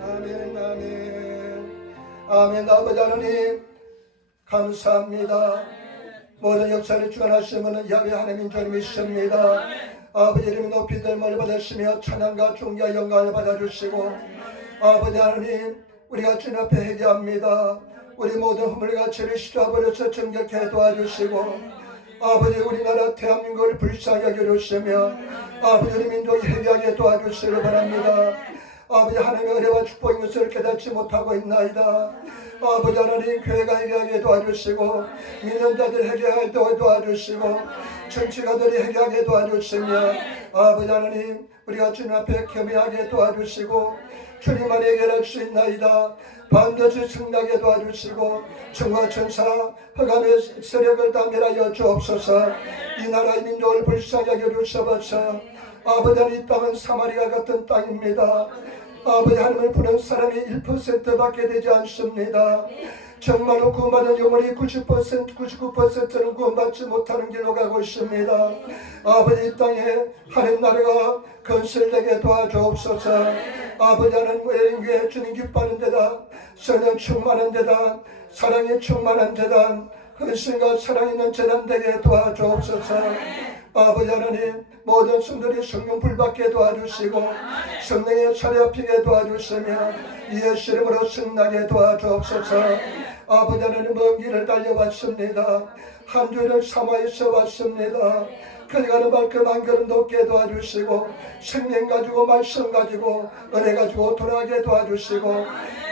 아멘. 아멘. 아멘. 아버지 하나님 감사합니다. 모든 역사를 주관하시는 야훼 하나님 주님이십니다. 아버지 이름이 높이 들음을 받으시며 찬양과 존귀와 영광을 받아주시고, 아버지 하나님 우리가 주님 앞에 회개합니다. 우리 모든 허물과 죄를 씻어버려서 정결케 도와주시고, 아버지 우리나라 대한민국을 불쌍하게 여겨주시며 아버지 우리 민족이 회개하게 도와주시기 바랍니다. 아버지 하나님의 은혜와 축복인 것을 깨닫지 못하고 있나이다. 아버지 하나님 교회가 회개하게 도와주시고, 믿는 자들 회개하게 도와주시고, 정치가들이 회개하게 도와주시며, 아버지 하나님 우리가 주님 앞에 겸허하게 도와주시고 주님만 해결할 수 있나이다. 반드시 승리하게 도와주시고 천과 천사 흑암의 세력을 다 멸하여 주옵소서. 이 나라의 민족을 불쌍하게 여겨주셔서 아버지 하나님 이 땅은 사마리아 같은 땅입니다. 아버지 하나님을 부르는 사람이 1%밖에 되지 않습니다. 정말로 구원받은 영혼이 90%, 99%는 구원받지 못하는 길로 가고 있습니다. 아버지 이 땅에 하나님 나라가 건설되게 도와주옵소서. 아버지 하나님 외인교회 주님 기뻐하는 데다, 성령 충만한 데다, 사랑이 충만한 데다, 헌신과 사랑 있는 재단 되게 도와주옵소서. 아버지 하나님 모든 성들이 성령 불받게 도와주시고 성령의 차례 피게 도와주시며 예수 이름으로 승나게 도와주옵소서. 아버지 하나님 먼 길을 달려왔습니다. 한 주를 사모해서 왔습니다. 그리가는 발걸음 한 걸음 높게 도와주시고 생명 가지고 말씀 가지고 은혜 가지고 돌아가게 도와주시고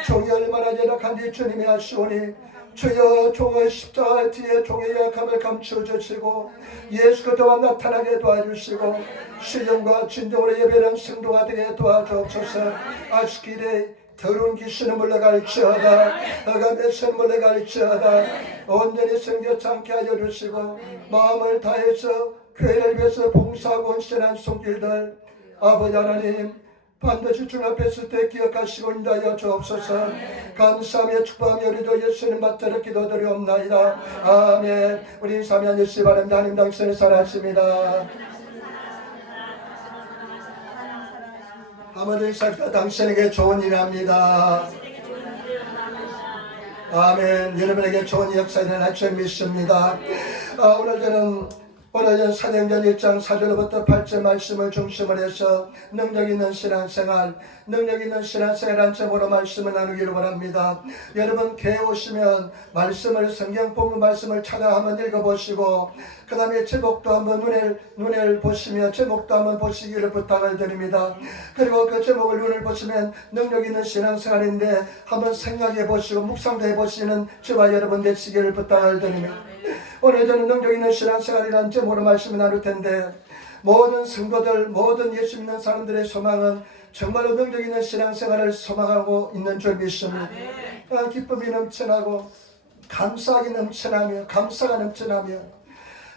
종이 얼마나 연약한지 주님이 아시오니 주여 종의 십자가 뒤에 종의 약함을 감추어주시고 예수 그리스도와 나타나게 도와주시고 신령과 진정으로 예배하는 성도가 되게 도와주옵소서. 아스길에 더러운 귀신을 물러갈지어다, 흑암의 선 물러갈지어다, 온전히 성교치 않게 하여 주시고 마음을 다해서 교회를 위해서 봉사하고 헌신한 손길들 아버지 하나님 반드시 주님 앞에 있을 때 기억하시고 인도하여 주옵소서. 감사하며 축복하며 우리도 예수님 받들어 기도드리옵나이다. 아멘. 우리 사면 예수 바랍니다. 하나님 당신을 사랑하십니다. 아무튼 살다 당신에게 좋은 일 합니다. 아멘. 여러분에게 좋은 역사 일어날 줄 믿습니다. 오늘 저는 사도행전 1장 4절부터 8절 말씀을 중심으로 해서 능력 있는 신앙생활, 능력 있는 신앙생활 한 제목으로 말씀을 나누기를 원합니다. 여러분 교회 오시면 말씀을 성경 본문 말씀을 찾아 한번 읽어보시고 그 다음에 제목도 한번 눈을 보시며 제목도 한번 보시기를 부탁을 드립니다. 그리고 그 제목을 눈을 보시면 능력 있는 신앙생활인데 한번 생각해 보시고 묵상도 해보시는 저와 여러분 되시기를 부탁을 드립니다. 오늘 저는 능력 있는 신앙생활이라는 제목으로 말씀을 나눌 텐데 모든 성도들, 모든 예수 믿는 사람들의 소망은 정말로 능력 있는 신앙생활을 소망하고 있는 줄 믿습니다. 기쁨이 넘쳐나고 감사하게 넘쳐나며 감사가 넘쳐나며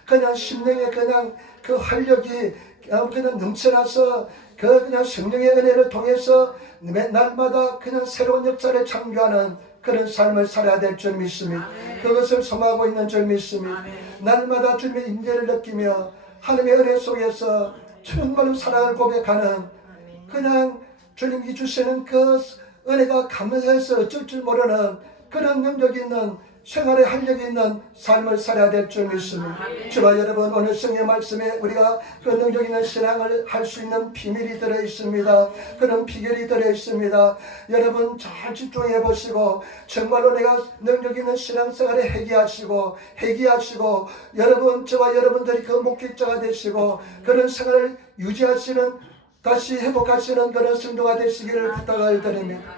그냥 심령에 그냥 그 활력이 그냥 넘쳐나서 그냥 성령의 은혜를 통해서 날마다 그냥 새로운 역사를 창조하는 그런 삶을 살아야 될 줄 믿습니다. 그것을 소망하고 있는 줄 믿습니다. 날마다 주님의 임재를 느끼며 하나님의 은혜 속에서 정말로 사랑을 고백하는 그냥 주님이 주시는 그 은혜가 감사해서 어쩔 줄 모르는 그런 능력 있는 생활에 활력이 있는 삶을 살아야 될 줄 믿습니다. 저와 여러분 오늘 성경 말씀에 우리가 그 능력 있는 신앙을 할 수 있는 비밀이 들어있습니다. 그런 비결이 들어있습니다. 여러분 잘 집중해 보시고 정말로 내가 능력 있는 신앙생활에 회개하시고 여러분 저와 여러분들이 그 목격자가 되시고 그런 생활을 유지하시는 다시 회복하시는 그런 성도가 되시기를 부탁을 드립니다.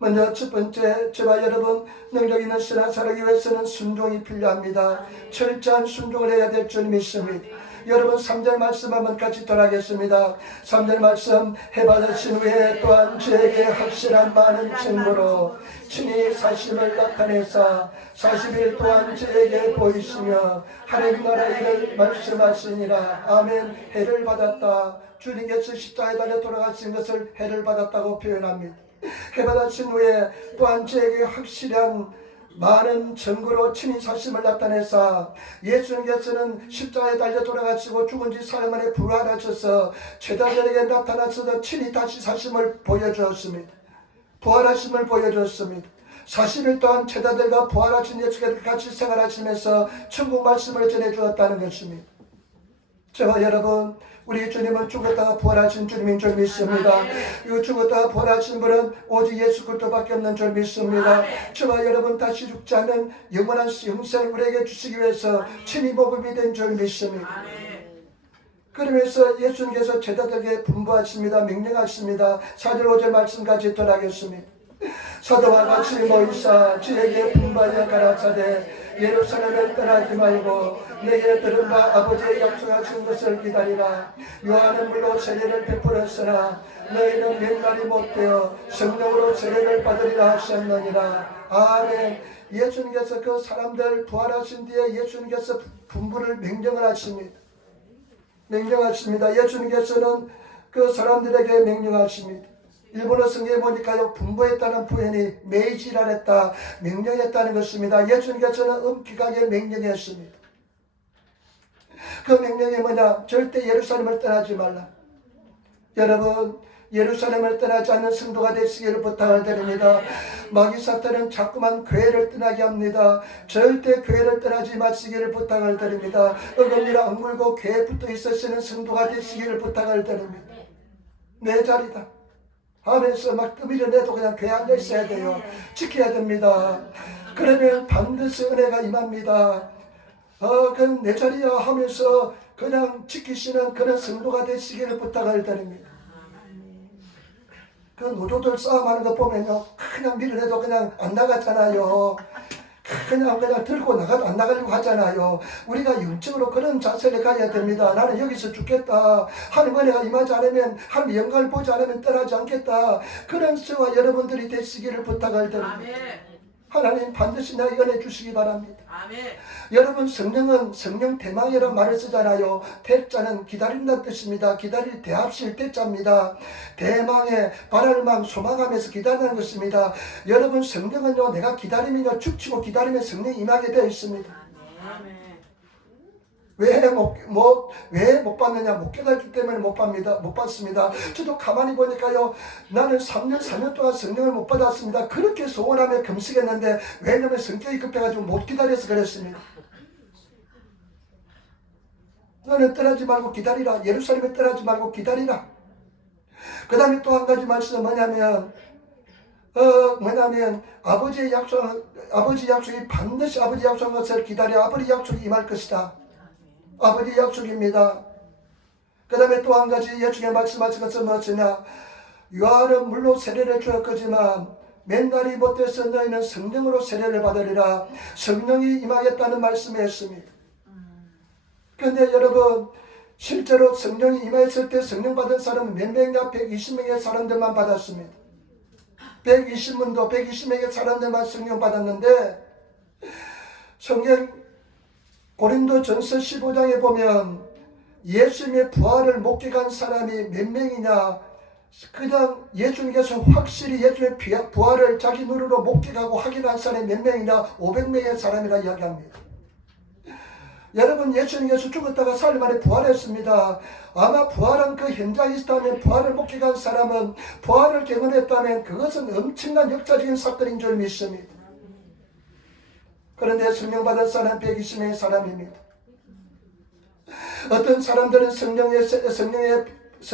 먼저 첫 번째, 저와 여러분 능력 있는 신앙 살기 위해서는 순종이 필요합니다. 철저한 순종을 해야 될 줄 믿습니다. 여러분 3절 말씀 한번 같이 돌아가겠습니다. 3절 말씀 해받으신 후에 또한 저에게 확실한 많은 증거로 친히 사심을 나타내사 40일 동안 저에게 보이시며 하나님 나라 일을 말씀하시니라. 아멘. 해를 받았다. 주님께서 십자가에 달려 돌아가신 것을 해를 받았다고 표현합니다. 해받으신 후에 또한 저에게 확실한 많은 증거로 친히 사심을 나타내사 예수님께서는 십자가에 달려 돌아가시고 죽은 지 사흘 만에 부활하셔서 제자들에게 나타나셔서 친히 다시 사심을 보여주었습니다. 부활하심을 보여줬습니다. 40일 동안 제자들과 부활하신 예수께서 같이 생활하시면서 천국 말씀을 전해주었다는 것입니다. 저와 여러분, 우리 주님은 죽었다가 부활하신 주님인 줄 믿습니다. 이 죽었다가 부활하신 분은 오직 예수 그리스도밖에 없는 줄 믿습니다. 저와 여러분 다시 죽지 않은 영원한 영생을 우리에게 주시기 위해서 친히 모범이 된 줄 믿습니다. 그러면서 예수님께서 제자들에게 분부하십니다. 명령하십니다. 4절 5절 말씀까지 돌아가겠습니다. 사도와 같이 모이사 주에게 분부하여 가라사대 예루살렘을 떠나지 말고 내게 들은 바 아버지의 약속하신 것을 기다리라. 요한은 물로 세례를 베풀었으나 너희는 몇 날이 못되어 성령으로 세례를 받으리라 하셨느니라. 아멘. 예수님께서 그 사람들 부활하신 뒤에 예수님께서 분부를 명령을 하십니다. 명령하십니다. 예수님께서는 그 사람들에게 명령하십니다. 일본어 성경에 보니까요, 분부했다는 표현이 메이지라랬다, 명령했다는 것입니다. 예수님께서는 엄격하게 명령했습니다. 그 명령이 뭐냐? 절대 예루살렘을 떠나지 말라. 여러분, 예루살렘을 떠나지 않는 성도가 되시기를 부탁을 드립니다. 마귀 사탄은 자꾸만 교회를 떠나게 합니다. 절대 교회를 떠나지 마시기를 부탁을 드립니다. 어금니를 악물고 교회에 붙어 있으시는 성도가 되시기를 부탁을 드립니다. 내 자리다 하면서 막 뜸이를 내도 그냥 교회에 앉아 있어야 돼요. 지켜야 됩니다. 그러면 반드시 은혜가 임합니다. 그냥 내 자리야 하면서 그냥 지키시는 그런 성도가 되시기를 부탁을 드립니다. 그 노조들 싸움하는 거 보면요, 그냥 밀어내도 그냥 안 나갔잖아요. 그냥 들고 나가도 안 나가려고 하잖아요. 우리가 영적으로 그런 자세를 가져야 됩니다. 나는 여기서 죽겠다. 하나님 은혜가 임하지 않으면, 하나님 영광을 보지 않으면 떠나지 않겠다. 그런 저와 여러분들이 되시기를 부탁을 드립니다. 하나님 반드시 나에게 은혜 주시기 바랍니다. 아멘. 여러분, 성령은 성령 대망이라는 말을 쓰잖아요. 대자는 기다린다는 뜻입니다. 기다릴 대합실 대자입니다. 대망의 바랄망 소망하면서 기다리는 것입니다. 여러분, 성령은요, 내가 기다리면요, 죽치고 기다리면 성령이 임하게 되어 있습니다. 아멘. 왜 못 받느냐? 못 깨닫기 때문에 못 받습니다. 저도 가만히 보니까요, 나는 3년 4년 동안 성령을 못 받았습니다. 그렇게 소원하며 금식했는데, 왜냐면 성격이 급해가지고 못 기다려서 그랬습니다. 너는 떠나지 말고 기다리라. 예루살렘에 떠나지 말고 기다리라. 그 다음에 또 한 가지 말씀은 뭐냐면 아버지의 약속이 반드시 아버지 약속한 것을 기다려. 아버지 약속이 임할 것이다. 아버지 약속입니다. 그 다음에 또 한 가지 예수님이 말씀하신 것은 무엇이냐? 요한은 물로 세례를 주었거지만 맨날이 못돼서 너희는 성령으로 세례를 받으리라. 성령이 임하겠다는 말씀을 했습니다. 그런데 여러분, 실제로 성령이 임했을 때 성령 받은 사람은 몇 명이냐? 120명의 사람들만 받았습니다. 120명의 사람들만 성령 받았는데, 성경 고린도전서 15장에 보면 예수님의 부활을 목격한 사람이 몇 명이냐? 그냥 예수님께서 확실히 예수님의 부활을 자기 눈으로 목격하고 확인한 사람이 몇 명이냐? 500명의 사람이라 이야기합니다. 여러분, 예수님께서 죽었다가 사흘 만에 부활했습니다. 아마 부활한 그 현장에 있다면, 부활을 목격한 사람은, 부활을 경험했다면 그것은 엄청난 역사적인 사건인 줄 믿습니다. 그런데 성령 받은 사람은 120명의 사람입니다. 어떤 사람들은 성령의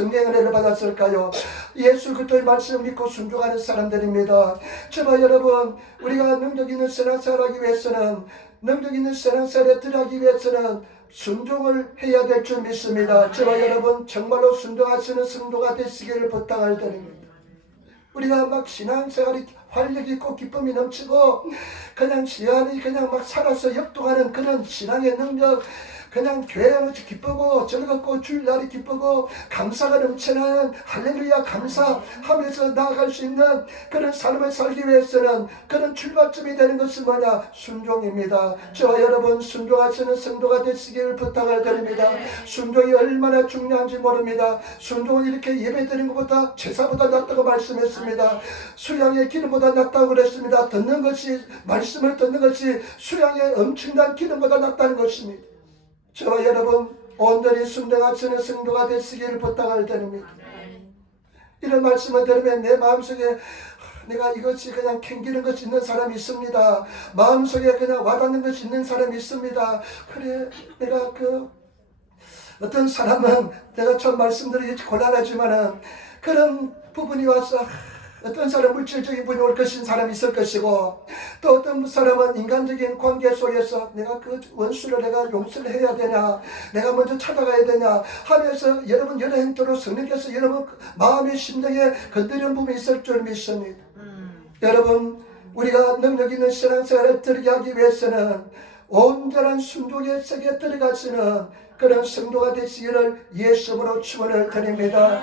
은혜를 받았을까요? 예수 그리스도의 말씀을 믿고 순종하는 사람들입니다. 저와 여러분, 우리가 능력 있는 신앙생활을 하기 위해서는, 능력 있는 신앙생활에 들어가기 위해서는 순종을 해야 될 줄 믿습니다. 저와 여러분, 정말로 순종하시는 성도가 되시기를 부탁을 드립니다. 우리가 막 신앙생활이 활력 있고 기쁨이 넘치고 그냥 시간이 그냥 막 살아서 역동하는 그런 신앙의 능력, 그냥 교회가 기쁘고 즐겁고 주일날이 기쁘고 감사가 넘치는 할렐루야 감사하면서 나아갈 수 있는 그런 삶을 살기 위해서는 그런 출발점이 되는 것은 뭐냐? 순종입니다. 저와 여러분, 순종하시는 성도가 되시기를 부탁을 드립니다. 순종이 얼마나 중요한지 모릅니다. 순종은 이렇게 예배드리는 것보다 제사보다 낫다고 말씀했습니다. 수양의 기름보다 낫다고 그랬습니다. 듣는 것이, 말씀을 듣는 것이 수양의 엄청난 기름보다 낫다는 것입니다. 저와 여러분, 온전히 순종하시는 성도가 되시기를 부탁을 드립니다. 이런 말씀을 들으면 내 마음속에 내가 이것이 그냥 캥기는 것이 있는 사람이 있습니다. 마음속에 그냥 와닿는 것이 있는 사람이 있습니다. 그래, 내가 어떤 사람은 내가 참 말씀드리기 곤란하지만은 그런 부분이 와서 어떤 사람은 물질적인 부분이 올 것인 사람이 있을 것이고, 또 어떤 사람은 인간적인 관계 속에서 내가 그 원수를 내가 용서를 해야 되냐, 내가 먼저 찾아가야 되냐 하면서 여러분 여러 행태로 성령께서 여러분 마음의 심령에 건드리는 부분이 있을 줄 믿습니다. 여러분, 우리가 능력 있는 신앙생활을 들게 하기 위해서는 온전한 순종의 속에 들어가시는 그런 성도가 되시기를 예수님으로 축원을 드립니다.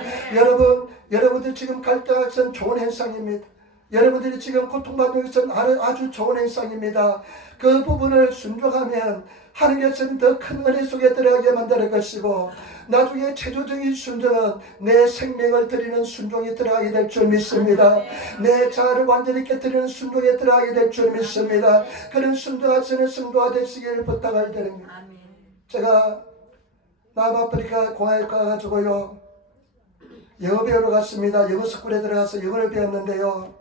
여러분들 지금 갈 때가 전 좋은 현상입니다. 여러분들이 지금 고통받는 것은 아주 좋은 현상입니다. 그 부분을 순종하면 하나님께서는 더 큰 은혜 속에 들어가게 만들 것이고, 나중에 최종적인 순종은 내 생명을 드리는 순종이 들어가게 될 줄 믿습니다. 내 자아를 완전히 깨뜨리는 순종에 들어가게 될 줄 믿습니다. 그런 순종하시는 성도가 되시기를 부탁을 드립니다. 제가 남아프리카 공화에 가가지고요, 영어 배우러 갔습니다. 영어 스쿨에 들어가서 영어를 배웠는데요,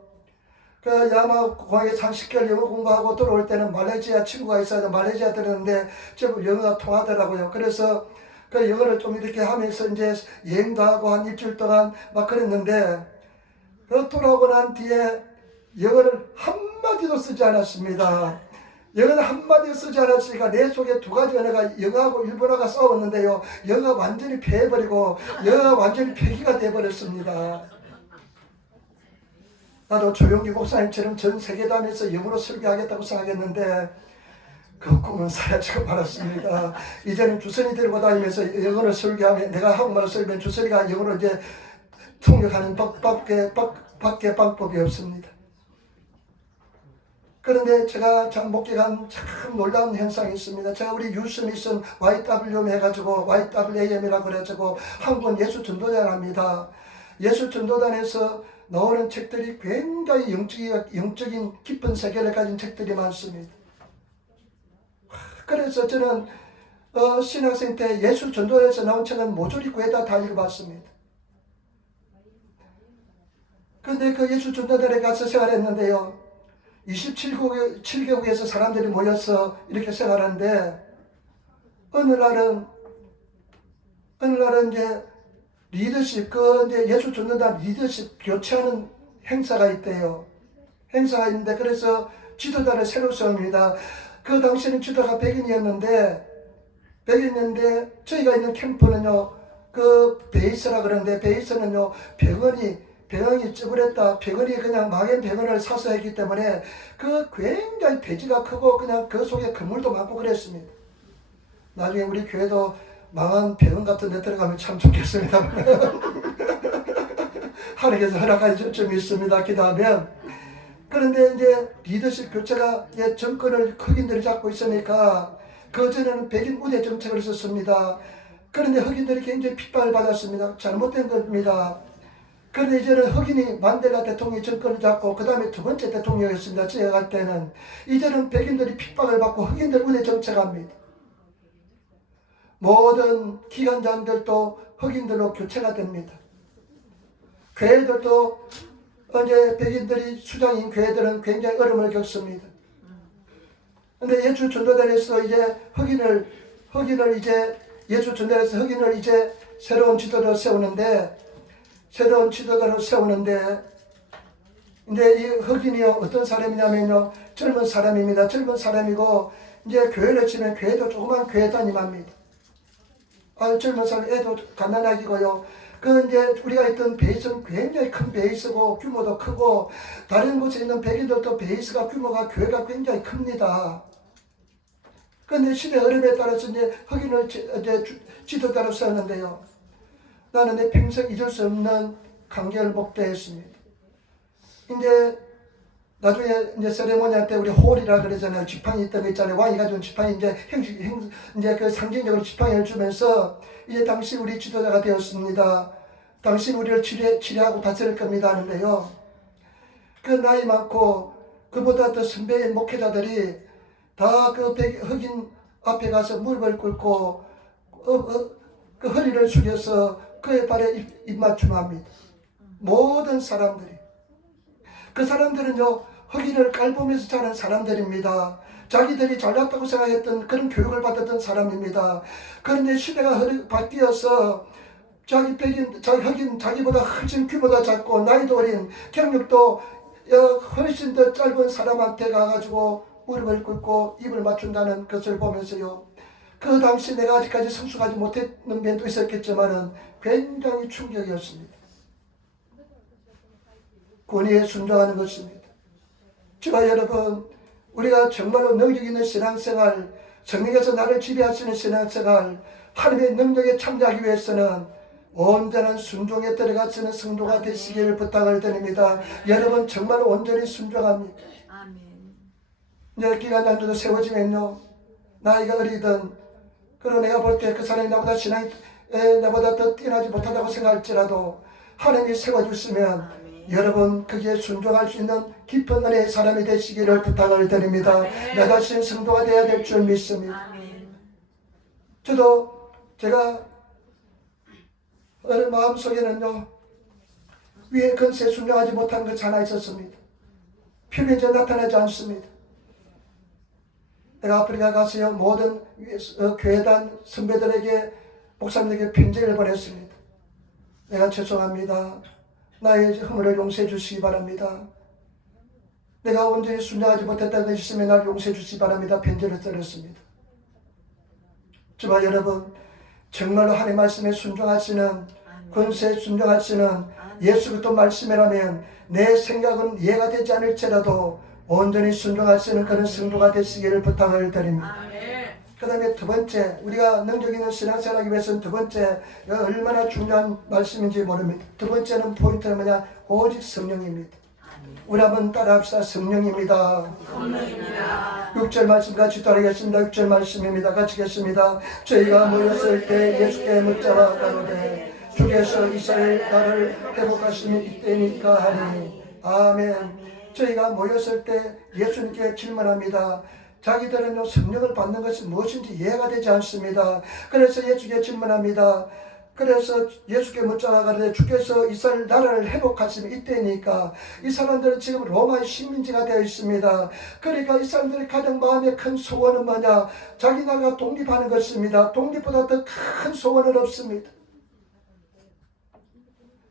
그 야마 공항에 30개월 영어 공부하고 들어올 때는 말레이시아 친구가 있어서 말레이시아 들었는데 제법 영어가 통하더라고요. 그래서 그 영어를 좀 이렇게 하면서 이제 여행도 하고 한 일주일 동안 막 그랬는데, 그 돌아오고 난 뒤에 영어를 한마디도 쓰지 않았습니다. 영어는 한마디도 쓰지 않았으니까 내 속에 두 가지 언어가 영어하고 일본어가 싸웠는데요, 영어가 완전히 패해버리고 영어가 완전히 폐기가 돼버렸습니다. 나도 조용기 목사님처럼 전 세계 다니면서 영어로 설교하겠다고 생각했는데 그 꿈은 사라지고 말았습니다. 이제는 주선이 데리고 다니면서 영어로 설교하면, 내가 한국말로 설교하면 주선이가 영어로 이제 통역하는 밖에 방법이 없습니다. 그런데 제가 참 목격한 참 놀라운 현상이 있습니다. 제가 우리 유스미션 YWM 해가지고 YWAM이라고 그래가지고 한국은 예수 전도단을 합니다. 예수 전도단에서 나오는 책들이 굉장히 영적인 깊은 세계를 가진 책들이 많습니다. 그래서 저는 신학생 때 예수 전도단에서 나온 책은 모조리 구해다 다 읽어봤습니다. 그런데 그 예수 전도단에 가서 생활했는데요, 27개국에서 사람들이 모여서 이렇게 생활하는데, 어느 날은 이제 리더십, 이제 예수 전도단 리더십 교체하는 행사가 있대요. 행사가 있는데, 그래서 지도자를 새로 세웁니다. 그 당시에는 지도가 백인이었는데 저희가 있는 캠프는요, 그 베이스라 그러는데, 베이스는요, 병원이 찌그렸다. 병원이 그냥 망한 병원을 사서 했기 때문에 그 굉장히 대지가 크고 그냥 그 속에 건물도 많고 그랬습니다. 나중에 우리 교회도 망한 병원 같은 데 들어가면 참 좋겠습니다. 하나님께서 허락해 줄 있습니다. 기도하면. 그런데 이제 리더십 교체가 이제 정권을 흑인들이 잡고 있으니까 그전에는 백인 우대 정책을 썼습니다. 그런데 흑인들이 굉장히 핍박을 받았습니다. 잘못된 겁니다. 그런데 이제는 흑인이 만델라 대통령이 정권을 잡고 그 다음에 두 번째 대통령이었습니다. 제가 갈 때는. 이제는 백인들이 핍박을 받고 흑인들 우대 정책합니다. 모든 기관장들도 흑인들로 교체가 됩니다. 교회들도 이제 백인들이 수장인 교회들은 굉장히 어려움을 겪습니다. 그런데 예수 전도단에서 이제 흑인을 이제 예수 전도단에서 흑인을 이제 새로운 지도자로 세우는데 이제 이 흑인이 어떤 사람이냐면요, 젊은 사람입니다. 젊은 사람이고 이제 교회를 치면 교회도 조그만 교회 다ним합니다. 젊은 사람, 애도 갓난아기고요. 이제 우리가 있던 베이스는 굉장히 큰 베이스고 규모도 크고, 다른 곳에 있는 백인들도 베이스가 규모가 교회가 굉장히 큽니다. 그런데 시대 흐름에 따라서 이제 흑인을 이제 지도자로 세웠는데요, 나는 내 평생 잊을 수 없는 간격을 목도했습니다. 이제 나중에 이제 세레모니 때 우리 홀이라 그러잖아요. 지팡이 있던 거 있잖아요. 왕이 가지고 지팡이 이제 이제 그 상징적으로 지팡이를 주면서 이제 당신 우리 지도자가 되었습니다. 당신 우리를 치료하고 다스릴 겁니다 하는데요, 그 나이 많고 그보다 더 선배인 목회자들이 다 그 흑인 앞에 가서 무릎을 꿇고 그 허리를 숙여서 그의 발에 입맞춤합니다. 모든 사람들이. 그 사람들은요, 흙이를 깔보면서 자란 사람들입니다. 자기들이 잘났다고 생각했던 그런 교육을 받았던 사람입니다. 그런데 시대가 바뀌어서 자기 흑인 자기보다 훨씬 규모가 작고 나이도 어린 경력도 훨씬 더 짧은 사람한테 가가지고 무릎을 꿇고 입을 맞춘다는 것을 보면서요, 그 당시 내가 아직까지 성숙하지 못했는 면도 있었겠지만은 굉장히 충격이었습니다. 권위에 순종하는 것입니다. 저와 여러분, 우리가 정말로 능력 있는 신앙생활, 성령께서 나를 지배하시는 신앙생활, 하나님의 능력에 참여하기 위해서는 온전한 순종에 들어가시는 성도가 되시기를 부탁을 드립니다. 여러분 정말 온전히 순종합니다. 내 기관장들도 세워지면요, 나이가 어리든 그리고 내가 볼 때 그 사람이 나보다 신앙이 나보다 더 뛰어나지 못하다고 생각할지라도 하나님이 세워주시면 여러분 거기에 순종할 수 있는 깊은 은혜의 사람이 되시기를 부탁을 드립니다. 나 자신 성도가 되어야 될 줄 믿습니다. 저도 제가 어느 마음속에는요, 위에 건세에 순종하지 못한 것 하나 있었습니다. 표면적으로 나타나지 않습니다. 내가 아프리카 가서요, 모든 교회단 선배들에게, 목사님에게 편지를 보냈습니다. 내가 죄송합니다. 나의 허물을 용서해 주시기 바랍니다. 내가 온전히 순종하지 못했다는 것이 있으면 나를 용서해 주시기 바랍니다. 편지를 드렸습니다. 저와 여러분, 정말로 하나님의 말씀에 순종하시는, 권세에 순종하시는 예수 그리스도 말씀이라면 내 생각은 이해가 되지 않을지라도 온전히 순종하시는 그런 성도가 되시기를 부탁을 드립니다. 그 다음에 두 번째, 우리가 능력 있는 신앙생활 하기 위해서는 두 번째, 얼마나 중요한 말씀인지 모릅니다. 두 번째는 포인트는 뭐냐? 오직 성령입니다. 우리 한번 따라합시다. 성령입니다. 6절 말씀 같이 따르겠습니다. 6절 말씀입니다. 같이 겠습니다. 저희가 모였을 때 예수께 묻자와 가로되 주께서 이스라엘 나라를 회복하시면 이때니까 하니. 아멘. 저희가 모였을 때 예수님께 질문합니다. 자기들은요, 성령을 받는 것이 무엇인지 이해가 되지 않습니다. 그래서 예수께 질문합니다. 그래서 예수께 묻자와 가로되 주께서 이스라엘 나라를 회복하시면 이때니까. 이 사람들은 지금 로마의 식민지가 되어 있습니다. 그러니까 이 사람들의 가장 마음에 큰 소원은 뭐냐? 자기 나라가 독립하는 것입니다. 독립보다 더 큰 소원은 없습니다.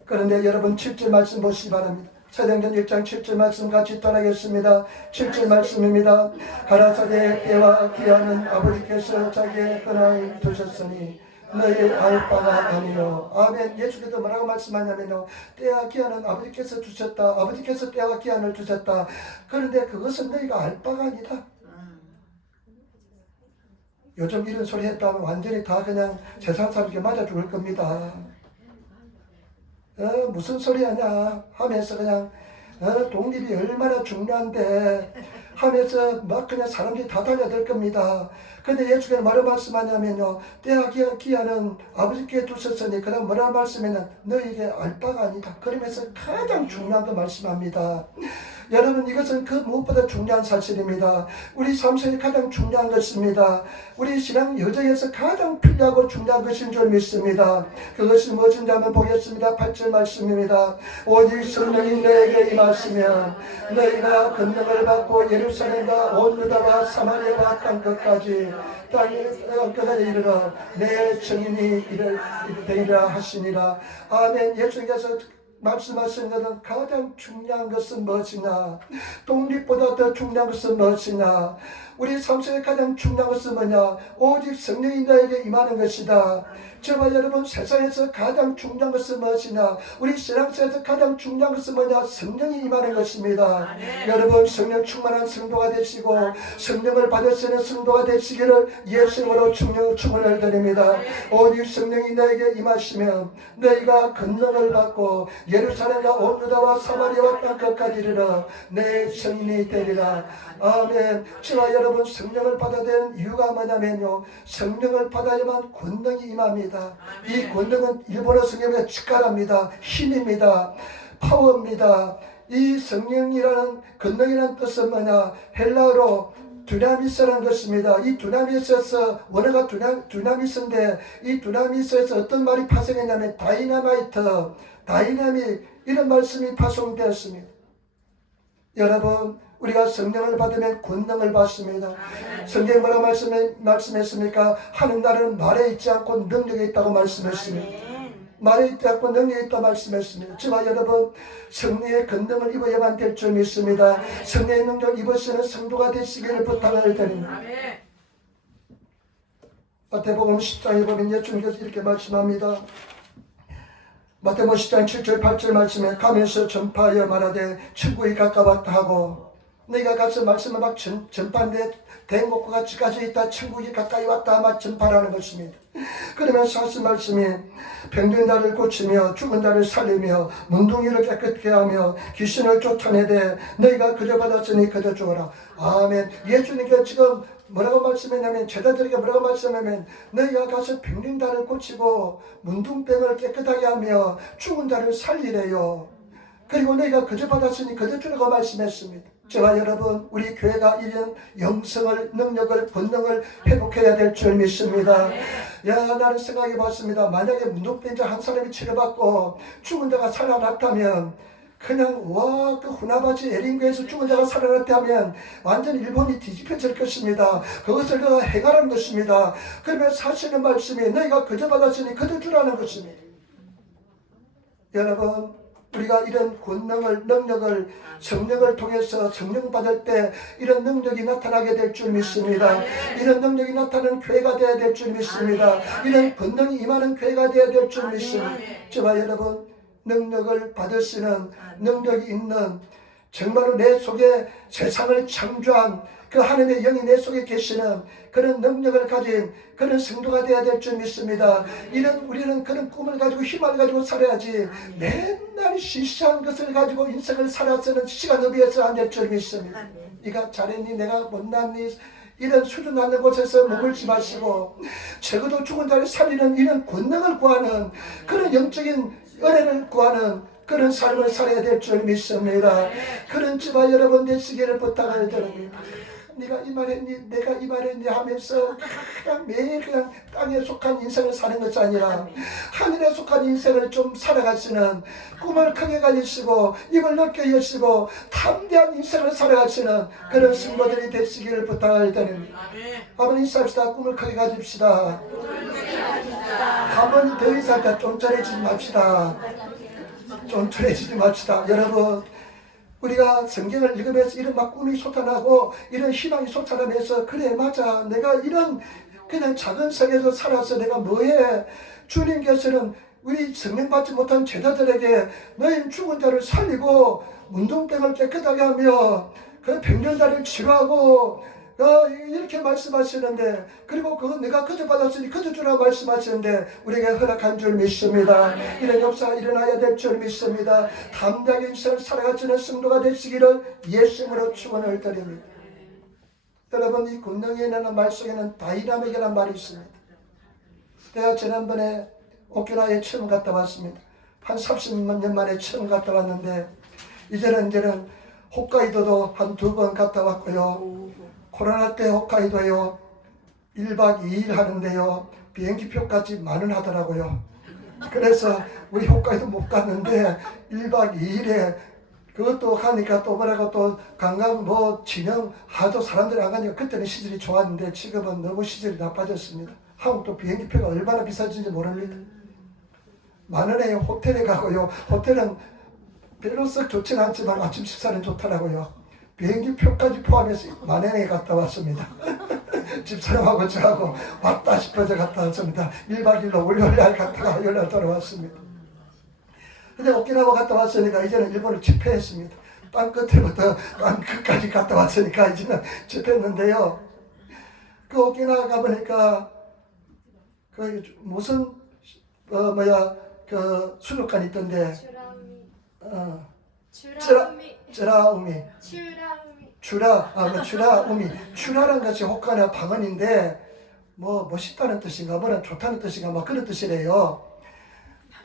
그런데 여러분 7절 말씀 보시기 바랍니다. 사도행전 1장 7절 말씀 같이 따라하겠습니다. 7절 말씀입니다. 가라사대 때와 기한은 아버지께서 자기의 권한을 두셨으니 너희 알 바가 아니요. 아멘. 예수께서 뭐라고 말씀하냐면요, 때와 기한은 아버지께서 주셨다. 아버지께서 때와 기한을 주셨다. 그런데 그것은 너희가 알 바가 아니다. 요즘 이런 소리 했다면 완전히 다 그냥 세상 사람에게 맞아 죽을 겁니다. 무슨 소리 하냐 하면서 그냥 독립이 얼마나 중요한데 하면서 막 그냥 사람들이 다 달려들 겁니다. 근데 예수께서 뭐라고 말씀하냐면요, 때와 기한은 아버지께 두셨으니 그 다음 뭐라고 말씀하냐면 너에게 알 바가 아니다. 그러면서 가장 중요한 거 말씀합니다. 여러분, 이것은 그 무엇보다 중요한 사실입니다. 우리 삶 속에 가장 중요한 것입니다. 우리 신앙 여정에서 가장 필요하고 중요한 것인 줄 믿습니다. 그것이 무엇인지 한번 보겠습니다. 8절 말씀입니다. 오직 성령이 너에게 임하시면 너희가 권능을 받고 예루살렘과 온 유다와 사마리아와 땅끝까지 땅끝까지 이르러 내 증인이 되리라 하시니라. 아멘. 예수님께서 말씀하신 것은 가장 중요한 것은 무엇이냐? 독립보다 더 중요한 것은 무엇이냐? 우리 삶 속에 가장 중요한 것은 뭐냐? 오직 성령이 너에게 임하는 것이다. 저와 여러분, 세상에서 가장 중요한 것은 무엇이냐? 우리 신앙생활에서 가장 중요한 것은 뭐냐? 성령이 임하는 것입니다. 여러분, 성령 충만한 성도가 되시고 성령을 받으시는 성도가 되시기를 예수님으로 축원을 드립니다. 오직 성령이 너에게 임하시면 너희가 권능을 받고 예루살렘과 온 유다와 사마리아와 땅끝까지 이르러 내 증인이 되리라. 아멘. 저와 여러분, 성령을 받아야 되는 이유가 뭐냐면요, 성령을 받아야만 권능이 임합니다. 이 권능은 일본어 성경에 치카라입니다. 힘입니다. 파워입니다. 이 성령이라는 권능이라는 뜻은 뭐냐? 헬라어로 두나미스라는 것입니다. 이 두나미스에서 원어가 두나미스인데 이 두나미스에서 어떤 말이 파생했냐면 다이나마이트, 다이나믹, 이런 말씀이 파송되었습니다. 여러분, 우리가 성령을 받으면 권능을 받습니다. 성경에 뭐라고 말씀했습니까? 하는 나라는 말에 있지 않고 능력에 있다고 말씀했습니다. 말에 있지 않고 능력에 있다고 말씀했습니다. 저와 여러분, 성령의 권능을 입어야만 될 줄 믿습니다. 성령의 능력을 입으시는 성도가 되시기를 부탁을 드립니다. 마태복음 10장에 보면 예수님께서 이렇게 말씀합니다. 마태복음 10장 7절 8절 말씀에 가면서 전파하여 말하되 천국이 가까웠다 하고, 너희가 가서 말씀을 막 전파하는데 된 것과 같이 가져 있다, 천국이 가까이 왔다 막 전파라는 것입니다. 그러면서 하신 말씀이 병든 자를 고치며 죽은 자를 살리며 문둥이를 깨끗게 하며 귀신을 쫓아내되 너희가 그저 받았으니 그저 주어라. 아멘. 예수님께서 지금 뭐라고 말씀했냐면, 제자들에게 뭐라고 말씀하냐면, 너희가 가서 병든 자를 고치고 문둥병을 깨끗하게 하며 죽은 자를 살리래요. 그리고 너희가 그저 받았으니 그저 주라고 말씀했습니다. 저와 여러분, 우리 교회가 이런 영성을, 능력을, 권능을 회복해야 될 줄 믿습니다. 나는 생각해 봤습니다. 만약에 문둥병자 한 사람이 치료받고 죽은 자가 살아났다면, 그냥 그 후나바치 에린교에서 죽은 자가 살아났다 하면 완전 일본이 뒤집혀질 것입니다. 그것을 그가 행하라는 것입니다. 그러면 사실은 말씀이 너희가 그저 받았으니 그저 주라는 것입니다. 여러분, 우리가 이런 권능을, 능력을 성령을 통해서 성령 받을 때 이런 능력이 나타나게 될 줄 믿습니다. 이런 능력이 나타나는 교회가 되어야 될 줄 믿습니다. 이런 권능이 임하는 교회가 되어야 될 줄 믿습니다. 저와 여러분, 능력을 받으시는, 능력이 있는, 정말로 내 속에 세상을 창조한 그 하나님의 영이 내 속에 계시는 그런 능력을 가진 그런 성도가 되어야 될 줄 믿습니다. 우리는 그런 꿈을 가지고 희망을 가지고 살아야지 맨날 시시한 것을 가지고 인생을 살아서는 시간 낭비해서 안 될 줄 믿습니다. 네가 잘했니? 내가 못났니? 이런 수준 낮는 곳에서 머물지 마시고 적어도 죽은 자를 살리는 이런 권능을 구하는 그런 영적인 은혜를 구하는 그런 삶을 살아야 될 줄 믿습니다. 그런 저와 여러분 되시기를 부탁을 드립니다. 네가 이 말했니? 내가 이 말했니? 하면서 그냥 매일 그냥 땅에 속한 인생을 사는 것이 아니라 하늘에 속한 인생을 좀 살아가시는, 꿈을 크게 가지시고 입을 넓게 여시고 담대한 인생을 살아가시는 그런 성도들이 되시기를 부탁을 드립니다. 한번 인사합시다. 꿈을 크게 가집시다. 한번 더 인사합시다. 쫀쫀해지지 맙시다. 쫀쫀해지지 맙시다. 여러분, 우리가 성경을 읽으면서 이런 막 꿈이 솟아나고 이런 희망이 솟아나면서, 그래 맞아, 내가 이런 그냥 작은 성에서 살아서 내가 뭐해. 주님께서는 우리 성령 받지 못한 제자들에게 너희 죽은 자를 살리고 문둥병을 깨끗하게 하며 그 병든 자를 치료하고 이렇게 말씀하시는데, 그리고 그거 내가 그저 받았으니 그저 주라 말씀하시는데 우리에게 허락한 줄 믿습니다. 이런 역사가 일어나야 될 줄 믿습니다. 담대하게 인생을 살아가시는 성도가 되시기를 예수님으로 축원을 드립니다. 여러분, 이 권능이라는 말 속에는 다이나믹이라는 말이 있습니다. 내가 지난번에 오키나와에 처음 갔다 왔습니다. 한 30년 만에 처음 갔다 왔는데, 이제는 홋카이도도 한 2번 갔다 왔고요. 코로나 때 홋카이도요 1박 2일 하는데요 비행기표까지 10,000원 하더라고요. 그래서 우리 홋카이도 못 갔는데 1박 2일에 그것도 하니까 또 뭐라고 또 관광 진영 하도 사람들이 안 가니까 그때는 시절이 좋았는데 지금은 너무 시절이 나빠졌습니다. 한국도 비행기표가 얼마나 비싸진지 모릅니다. 10,000원에 호텔에 가고요. 호텔은 별로 썩 좋지는 않지만 아침 식사는 좋더라고요. 비행기 표까지 포함해서 10,000원에 갔다 왔습니다. 집사람하고 저하고 왔다 싶어서 갔다 왔습니다. 1박 2일로 월요일날 갔다가 화요일날 돌아왔습니다. 근데 오키나와 갔다 왔으니까 이제는 일본을 집회했습니다. 땅 끝에부터 땅 끝까지 갔다 왔으니까 이제는 집회했는데요. 그 오키나와 가보니까 그 무슨 그 수족관이 있던데 추라란 것이 홋카이도 방언인데 멋있다는 뜻인가 뭐는 좋다는 뜻인가 뭐 그런 뜻이래요.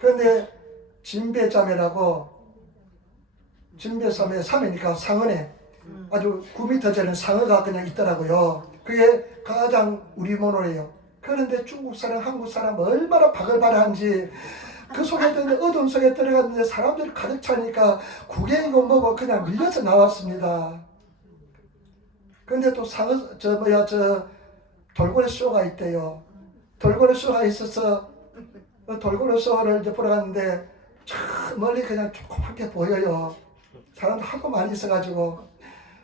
그런데 진베자매라고, 진베섬의 섬이니까 상어네 아주 9m 되는 상어가 그냥 있더라고요. 그게 가장 우리 문호래요. 그런데 중국 사람, 한국 사람 얼마나 바글바글한지 그 속에 있는 어둠 속에 들어갔는데 사람들이 가득 차니까 구경이고 뭐고 그냥 밀려서 나왔습니다. 근데 또 돌고래 쇼가 있대요. 돌고래 쇼가 있어서 돌고래 쇼를 이제 보러 갔는데 저 멀리 그냥 조그맣게 보여요. 사람도 하도 많이 있어가지고.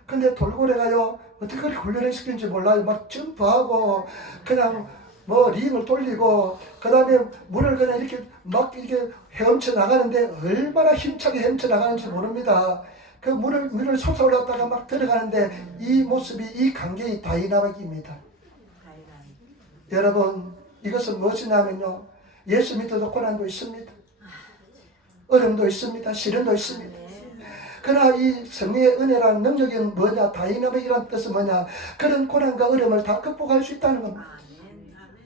근데 돌고래가요 어떻게 그렇게 훈련을 시키는지 몰라요. 막 점프하고 그냥 뭐 링을 돌리고 그 다음에 물을 그냥 이렇게 막 이렇게 헤엄쳐 나가는데 얼마나 힘차게 헤엄쳐 나가는지 모릅니다. 그 물을 솟아올랐다가 막 들어가는데 이 모습이 이 광경이 다이나믹입니다. 여러분 이것은 무엇이냐면요 예수 믿어도 고난도 있습니다. 어려움도 있습니다. 시련도 있습니다. 그러나 이 성령의 은혜라는 능력이 뭐냐 다이나믹이라는 뜻은 뭐냐 그런 고난과 어려움을 다 극복할 수 있다는 겁니다.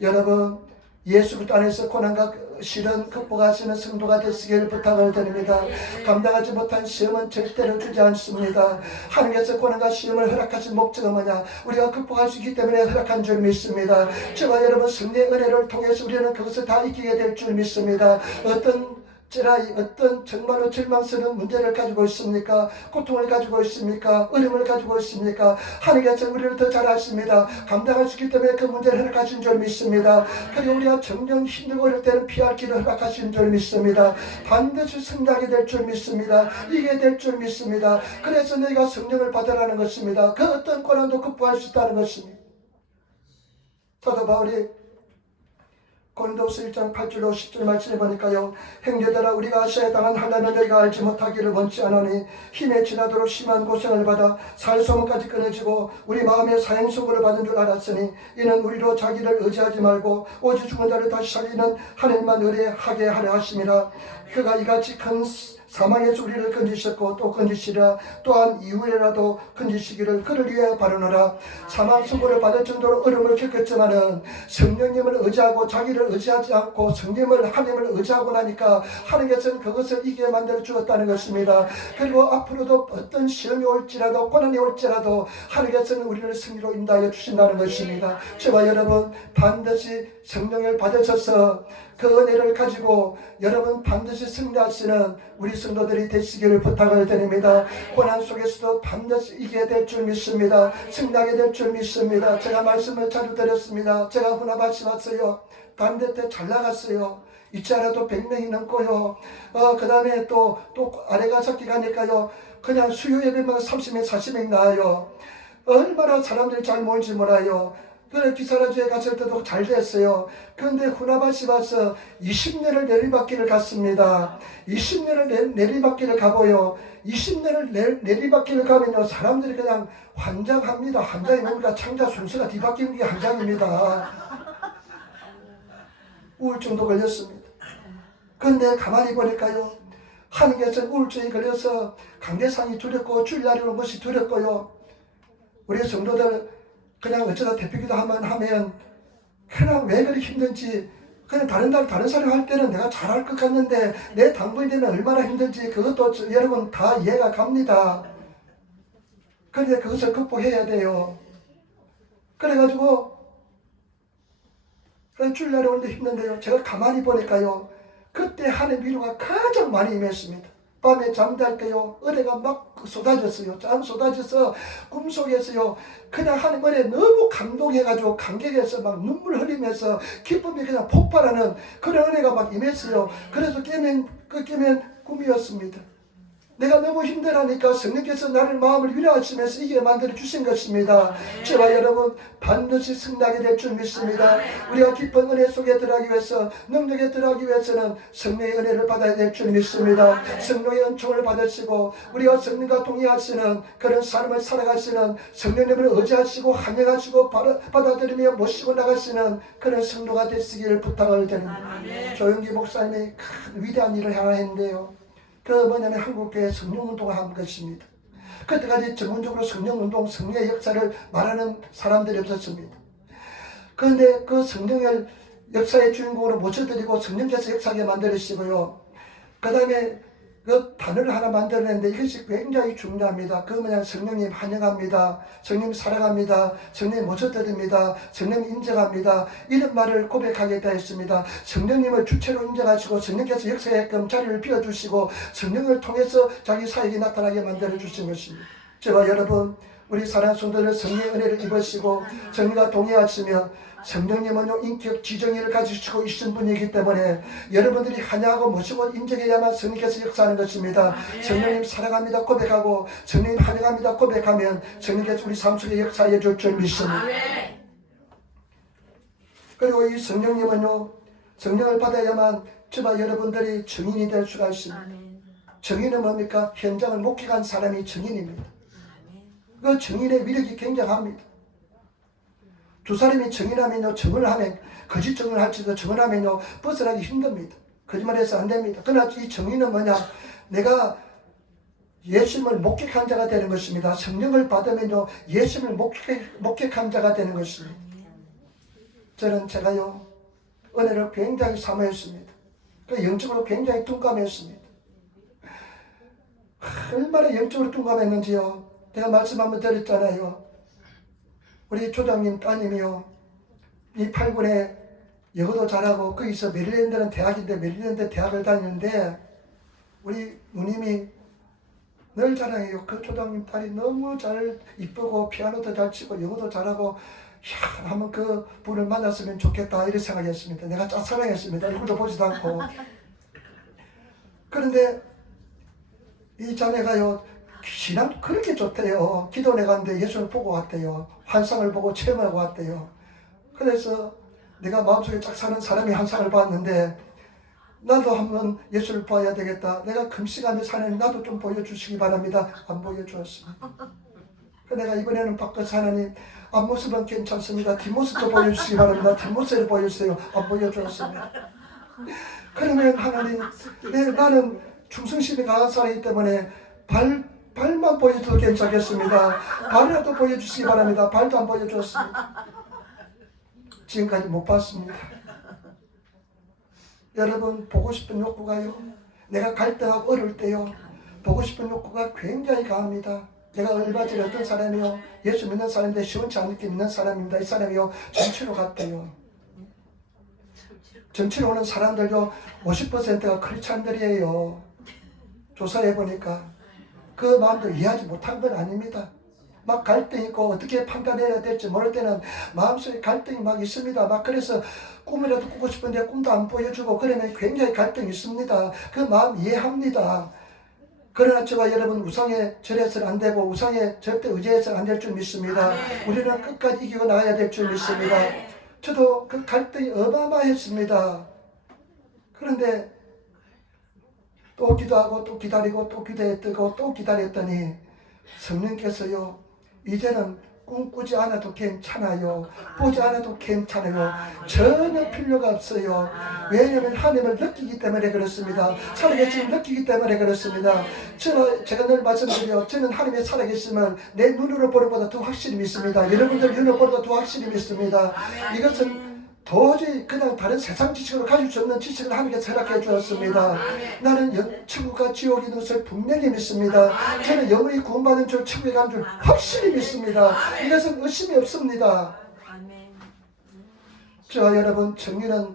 여러분 예수 그리스도 안에서 고난과 시련 극복하시는 성도가 되시길 부탁을 드립니다. 감당하지 못한 시험은 절대로 주지 않습니다. 하나님께서 고난과 시험을 허락하신 목적은 뭐냐 우리가 극복할 수 있기 때문에 허락한 줄 믿습니다. 저와 여러분 성령의 은혜를 통해서 우리는 그것을 다 이기게 될 줄 믿습니다. 어떤 정말로 절망스러운 문제를 가지고 있습니까? 고통을 가지고 있습니까? 어려움을 가지고 있습니까? 하나님께서 우리를 더 잘 아십니다. 감당할 수 있기 때문에 그 문제를 허락하신 줄 믿습니다. 그리고 우리가 정녕 힘들고 어릴 때는 피할 길을 허락하신 줄 믿습니다. 반드시 승리하게 될 줄 믿습니다. 이기게 될 줄 믿습니다. 그래서 너희가 성령을 받으라는 것입니다. 그 어떤 고난도 극복할 수 있다는 것입니다. 사도 바울이 고린도서 1장 8절로 10절 말씀해 보니까요. 형제들아 우리가 아시아에 당한 환난을 너희가 알지 못하기를 원치 않으니 힘에 지나도록 심한 고생을 받아 살소문까지 끊어지고 우리 마음에 사형선고를 받은 줄 알았으니 이는 우리로 자기를 의지하지 말고 오직 죽은 자를 다시 살리는 하나님만 의뢰하게 하려 하심이라. 그가 이같이 큰 사망에서 우리를 건지셨고 또 건지시리라. 또한 이후에라도 건지시기를 그를 위해 바라노라. 사망 선고를 받을 정도로 어려움을 겪었지만은 성령님을 의지하고 자기를 의지하지 않고 성령을 하나님을 의지하고 나니까 하나님께서는 그것을 이기게 만들어 주었다는 것입니다. 그리고 앞으로도 어떤 시험이 올지라도 고난이 올지라도 하나님께서는 우리를 승리로 인도하여 주신다는 것입니다. 저와 여러분 반드시 성령을 받으셔서 그 은혜를 가지고 여러분 반드시 승리하시는 우리 성도들이 되시기를 부탁을 드립니다. 고난 속에서도 반드시 이기게 될 줄 믿습니다. 승리하게 될 줄 믿습니다. 제가 말씀을 자주 드렸습니다. 제가 후나바시 왔어요. 반대 때 잘 나갔어요. 이자라도 100명이 넘고요. 그 다음에 또 아래가 잡기 가니까요. 그냥 수요 예배만 30명 40명 나와요. 얼마나 사람들이 잘 모인지 몰라요. 그래 기사라주에 갔을 때도 잘 됐어요. 그런데 후나바시 와서 20년을 내리막길을 갔습니다. 20년을 내리막길을 가고요. 20년을 내리막길을 가면요 사람들이 그냥 환장합니다. 환장이 뭡니까? 창자 순서가 뒤바뀌는 게 환장입니다. 우울증도 걸렸습니다. 그런데 가만히 보니까요 하나님께서 우울증이 걸려서 강대상이 두렵고 주일날이 오는 것이 두렵고요. 우리 성도들 그냥 어쩌다 대표기도 하면 그냥 왜 그렇게 힘든지 그냥 다른 사람 할 때는 내가 잘할 것 같는데 내 당분이 되면 얼마나 힘든지 그것도 여러분 다 이해가 갑니다. 그런데 그것을 극복해야 돼요. 그래가지고 주일날에 오는데 힘든데요. 제가 가만히 보니까요. 그때 하나님의 위로가 가장 많이 임했습니다. 밤에 잠잘 때요 은혜가 막 쏟아졌어요. 쫙 쏟아져서 꿈속에서요 그냥 하나님 은혜 너무 감동해가지고 감격해서 막 눈물 흘리면서 기쁨이 그냥 폭발하는 그런 은혜가 막 임했어요. 그래서 깨면 꿈이었습니다. 내가 너무 힘들어하니까 성령께서 나를 마음을 위로하시면서 이게 만들어 주신 것입니다. 저와 여러분 반드시 승리하게 될 줄 믿습니다. 우리가 깊은 은혜 속에 들어가기 위해서 능력에 들어가기 위해서는 성령의 은혜를 받아야 될 줄 믿습니다. 성령의 은총을 받으시고 우리가 성령과 동의하시는 그런 삶을 살아가시는 성령님을 의지하시고 환영하시고 받아들이며 모시고 나가시는 그런 성도가 되시기를 부탁을 드립니다. 조영기 목사님이 큰 위대한 일을 향했는데요. 그 뭐냐면 한국교회 성령운동을 한 것입니다. 그때까지 전문적으로 성령운동, 성령의 역사를 말하는 사람들이 없었습니다. 그런데 그 성령을 역사의 주인공으로 모셔드리고 성령께서 역사하게 만들으시고요. 그 다음에 그 단어를 하나 만들어냈는데 이것이 굉장히 중요합니다. 그 뭐냐, 성령님 환영합니다. 성령님 사랑합니다. 성령님 모셔드립니다. 성령님 인정합니다. 이런 말을 고백하겠다 했습니다. 성령님을 주체로 인정하시고 성령께서 역사하게끔 자리를 비워주시고 성령을 통해서 자기 사역이 나타나게 만들어 주신 것입니다. 저와 여러분, 우리 사랑하는 성도들 성령의 은혜를 입으시고 성령과 동의하시며 성령님은요 인격 지정의를 가지시고 있으신 분이기 때문에 여러분들이 환영하고 모시고 인정해야만 성령께서 역사하는 것입니다. 성령님 사랑합니다 고백하고 성령님 환영합니다 고백하면 성령께서 우리 삶 속에 역사해 줄 줄 믿습니다. 그리고 이 성령님은요 성령을 받아야만 저와 여러분들이 증인이 될 수가 있습니다. 증인은 뭡니까? 현장을 목격한 사람이 증인입니다. 그 증인의 위력이 굉장합니다. 두 사람이 증인하면요, 증언을 하면, 거짓 증언을 할지도 증언하면요, 벗어나기 힘듭니다. 거짓말해서 안 됩니다. 그러나 이 증인은 뭐냐? 내가 예수님을 목격한 자가 되는 것입니다. 성령을 받으면요, 예수님을 목격한 자가 되는 것입니다. 저는 제가요, 은혜를 굉장히 사모했습니다. 영적으로 굉장히 둔감했습니다. 얼마나 영적으로 둔감했는지요. 제가 말씀 한번 드렸잖아요. 우리 조장님 따님이요. 이 8군에 영어도 잘하고 거기서 메릴랜드는 대학인데 메릴랜드 대학을 다니는데 우리 누님이 늘 자랑해요. 그 조장님 딸이 너무 잘 이쁘고 피아노도 잘 치고 영어도 잘하고 야, 한번 그 분을 만났으면 좋겠다 이렇게 생각했습니다. 내가 짝사랑했습니다. 얼굴도 보지도 않고. 그런데 이 자매가요. 신앙도 그렇게 좋대요. 기도원에 갔는데 예수를 보고 왔대요. 환상을 보고 체험하고 왔대요. 그래서 내가 마음속에 짝 사는 사람이 환상을 봤는데 나도 한번 예수를 봐야 되겠다. 내가 금식하며 사는 나도 좀 보여주시기 바랍니다. 안 보여주었습니다. 내가 이번에는 바꿔서 하나님 앞모습은 괜찮습니다. 뒷모습도 보여주시기 바랍니다. 뒷모습을 보여주세요. 안 보여주었습니다. 그러면 하나님 나는 충성심이 강한 사람이기 때문에 발만 보여줘도 괜찮겠습니다. 발이라도 보여주시기 바랍니다. 발도 안 보여줬습니다. 지금까지 못 봤습니다. 여러분 보고 싶은 욕구가요. 내가 갈등하고 어려울 때요. 보고 싶은 욕구가 굉장히 강합니다. 내가 얼마 전에 어떤 사람이요. 예수 믿는 사람인데 시원치 않게 믿는 사람입니다. 이 사람이요. 정치로 갔대요. 정치로 오는 사람들요. 50%가 크리스찬들이에요. 조사해보니까. 그 마음도 이해하지 못한 건 아닙니다. 막 갈등이 있고 어떻게 판단해야 될지 모를 때는 마음속에 갈등이 막 있습니다. 막 그래서 꿈이라도 꾸고 싶은데 꿈도 안 보여주고 그러면 굉장히 갈등이 있습니다. 그 마음 이해합니다. 그러나 저와 여러분 우상에 절해서는 안 되고 우상에 절대 의지해서는 안 될 줄 믿습니다. 우리는 끝까지 이기고 나가야 될 줄 믿습니다. 저도 그 갈등이 어마어마했습니다. 그런데 또 기도하고 또 기다리고 또 기도했고 또 기다렸더니 성령께서요 이제는 꿈꾸지 않아도 괜찮아요. 보지 않아도 괜찮아요. 전혀 필요가 없어요. 왜냐하면 하나님을 느끼기 때문에 그렇습니다. 살아계심을 느끼기 때문에 그렇습니다. 제가 늘 말씀드려요. 저는 하나님의 살아계심을 내 눈으로 보는 것보다 더 확실히 믿습니다. 여러분들 눈으로 보는 것보다 더 확실히 믿습니다. 이것은 도저히 그냥 다른 세상 지식으로 가질 수 없는 지식을 하나님께서 허락해 주었습니다. 나는 천국과 지옥이 있는 것을 분명히 믿습니다. 저는 영원히 구원받은 줄 천국에 간 줄 확실히 믿습니다. 이것은 의심이 없습니다. 저와 여러분 정의는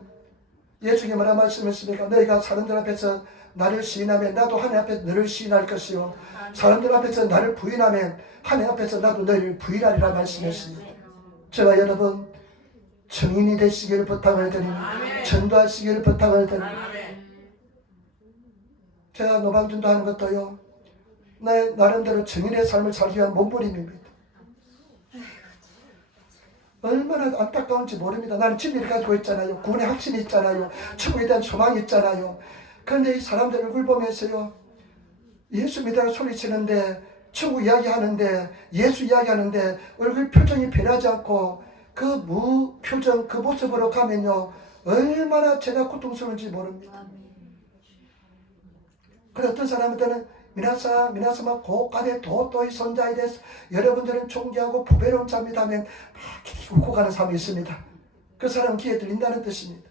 예수님이 뭐라 말씀했습니까? 너희가 사람들 앞에서 나를 시인하면 나도 하나님 앞에서 너를 시인할 것이요 사람들 앞에서 나를 부인하면 하나님 앞에서 나도 너희를 부인하리라 말씀했습니다. 저와 여러분 증인이 되시기를 부탁을 드립니다. 전도하시기를 부탁을 드립니다. 제가 노방전도 하는 것도요. 내 나름대로 증인의 삶을 살기 위한 몸부림입니다. 얼마나 안타까운지 모릅니다. 나는 진리를 가지고 있잖아요. 구원의 확신이 있잖아요. 천국에 대한 소망이 있잖아요. 그런데 이 사람들 얼굴 보면서요. 예수 믿으라고 소리치는데 천국 이야기하는데 예수 이야기하는데 얼굴 표정이 변하지 않고 그 무표정 그 모습으로 가면요 얼마나 제가 고통스러운지 모릅니다. 그래 어떤 사람들은 미나사마 고가대 도토이 손자이 데스 여러분들은 존귀하고 보배로운 자입니다 하면 막 웃고 가는 사람이 있습니다. 그 사람은 귀에 들린다는 뜻입니다.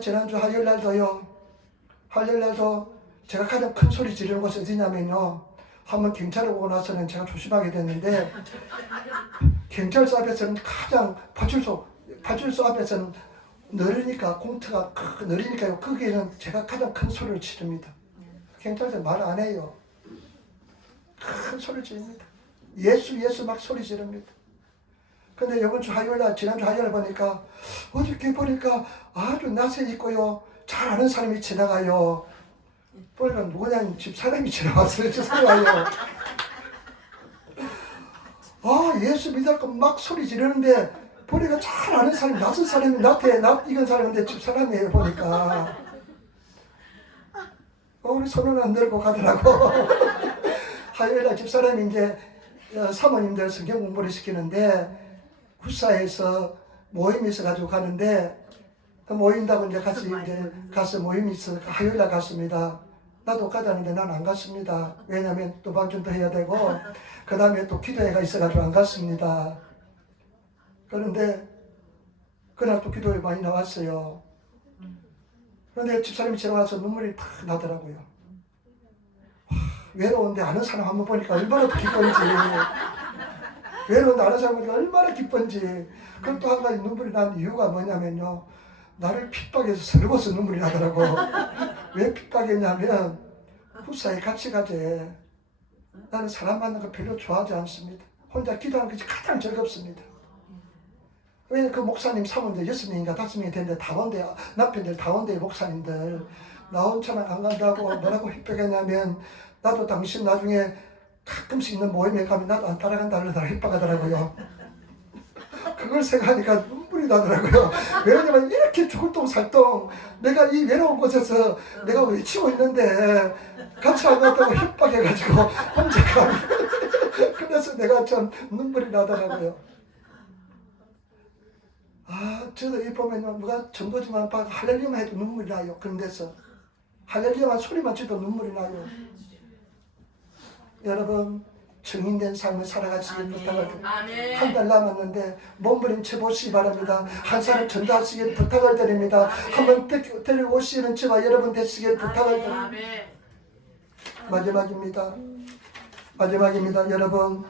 지난주 화요일 날도요 화요일날도 제가 가장 큰 소리 지르는 곳이 어디냐면요, 한번 경찰에 오고 나서는 제가 조심하게 됐는데, 경찰서 앞에서는 가장 파출소 앞에서는 느리니까, 공터가 느리니까요, 거기에는 제가 가장 큰 소리를 지릅니다. 경찰서 말 안 해요. 큰 소리를 지릅니다. 예수 막 소리 지릅니다. 근데 이번 주 화요일날, 지난주 화요일 보니까, 어저께 보니까 아주 낯에 있고요, 잘 아는 사람이 지나가요. 보니까 누구냐, 집사람이 지나왔어요. 집사람이요. 아, 예수 믿을까 막 소리 지르는데, 보니까 잘 아는 사람이, 낯선 사람이 나한테 낯 익은 사람인데 집사람이에요, 보니까. 우리 손은 안 들고 가더라고. 화요일날 집사람이 이제 사모님들 성경 공부를 시키는데, 후사에서 모임이 있어가지고 가는데, 모인다고 이제 같이 이제 가서 모임이 있어 화요일날 갔습니다. 나도 가자는데 난 안 갔습니다. 왜냐면 또 방전도 해야 되고, 그 다음에 또 기도회가 있어가지고 안 갔습니다. 그런데 그날 또 기도회 많이 나왔어요. 그런데 집사람이 지나가서 눈물이 탁 나더라고요. 외로운데 아는 사람 한번 보니까 얼마나 기쁜지, 외로운데 아는 사람 보니까 얼마나 기쁜지. 그럼 또 한 가지 눈물이 난 이유가 뭐냐면요, 나를 핍박해서 서러워서 눈물이 나더라고. 왜 핍박했냐면, 후사에 같이 가재. 나는 사람 만나는 거 별로 좋아하지 않습니다. 혼자 기도하는 것이 가장 즐겁습니다. 왜냐면 그 목사님 사모님들 6명인가 5명이 되는데 다 온대, 남편들 다 온대, 목사님들. 나 혼자만 안 간다고 뭐라고 핍박했냐면, 나도 당신 나중에 가끔씩 있는 모임에 가면 나도 안 따라간다 그러더라, 핍박하더라고요. 그걸 생각하니까 눈물이 나더라고요. 왜냐면 이렇게 죽을 똥 살똥 내가 이 외로운 곳에서 내가 외치고 있는데 같이 안 갔다고 협박해가지고 혼자 가면 그래서 내가 참 눈물이 나더라고요. 아, 저도 이 보면 누가 전도지만 봐 할렐루야만 해도 눈물이 나요. 그런 데서 할렐루야만 소리만 쳐도 눈물이 나요. 여러분, 증인된 삶을 살아가시길 부탁을, 한 달 남았는데 몸부림쳐 보시기 바랍니다. 한 사람 전도하시길 부탁을 드립니다. 한번 데리고 오시는 저와 여러분 되시길 부탁을 드립니다. 마지막입니다. 여러분,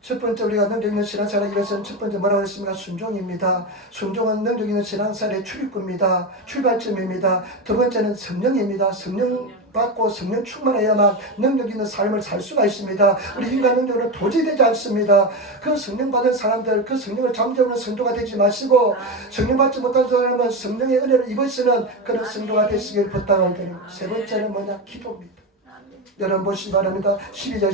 첫 번째 우리가 능력 있는 신앙생활을 위해서는 첫 번째 뭐라고 했습니까? 순종입니다. 순종은 능력 있는 신앙생활의 출입구입니다. 출발점입니다. 두 번째는 성령입니다. 성령 받고 성령 충만해야만 능력 있는 삶을 살 수가 있습니다. 우리 인간 능력은 도저히 되지 않습니다. 그 성령 받은 사람들, 그 성령을 잠재우는 성도가 되지 마시고, 성령 받지 못한 사람은 성령의 은혜를 입으시는 그런 성도가 되시길 부탁을 드립니다. 세 번째는 뭐냐? 기도입니다. 여러분 보시기 바랍니다. 12절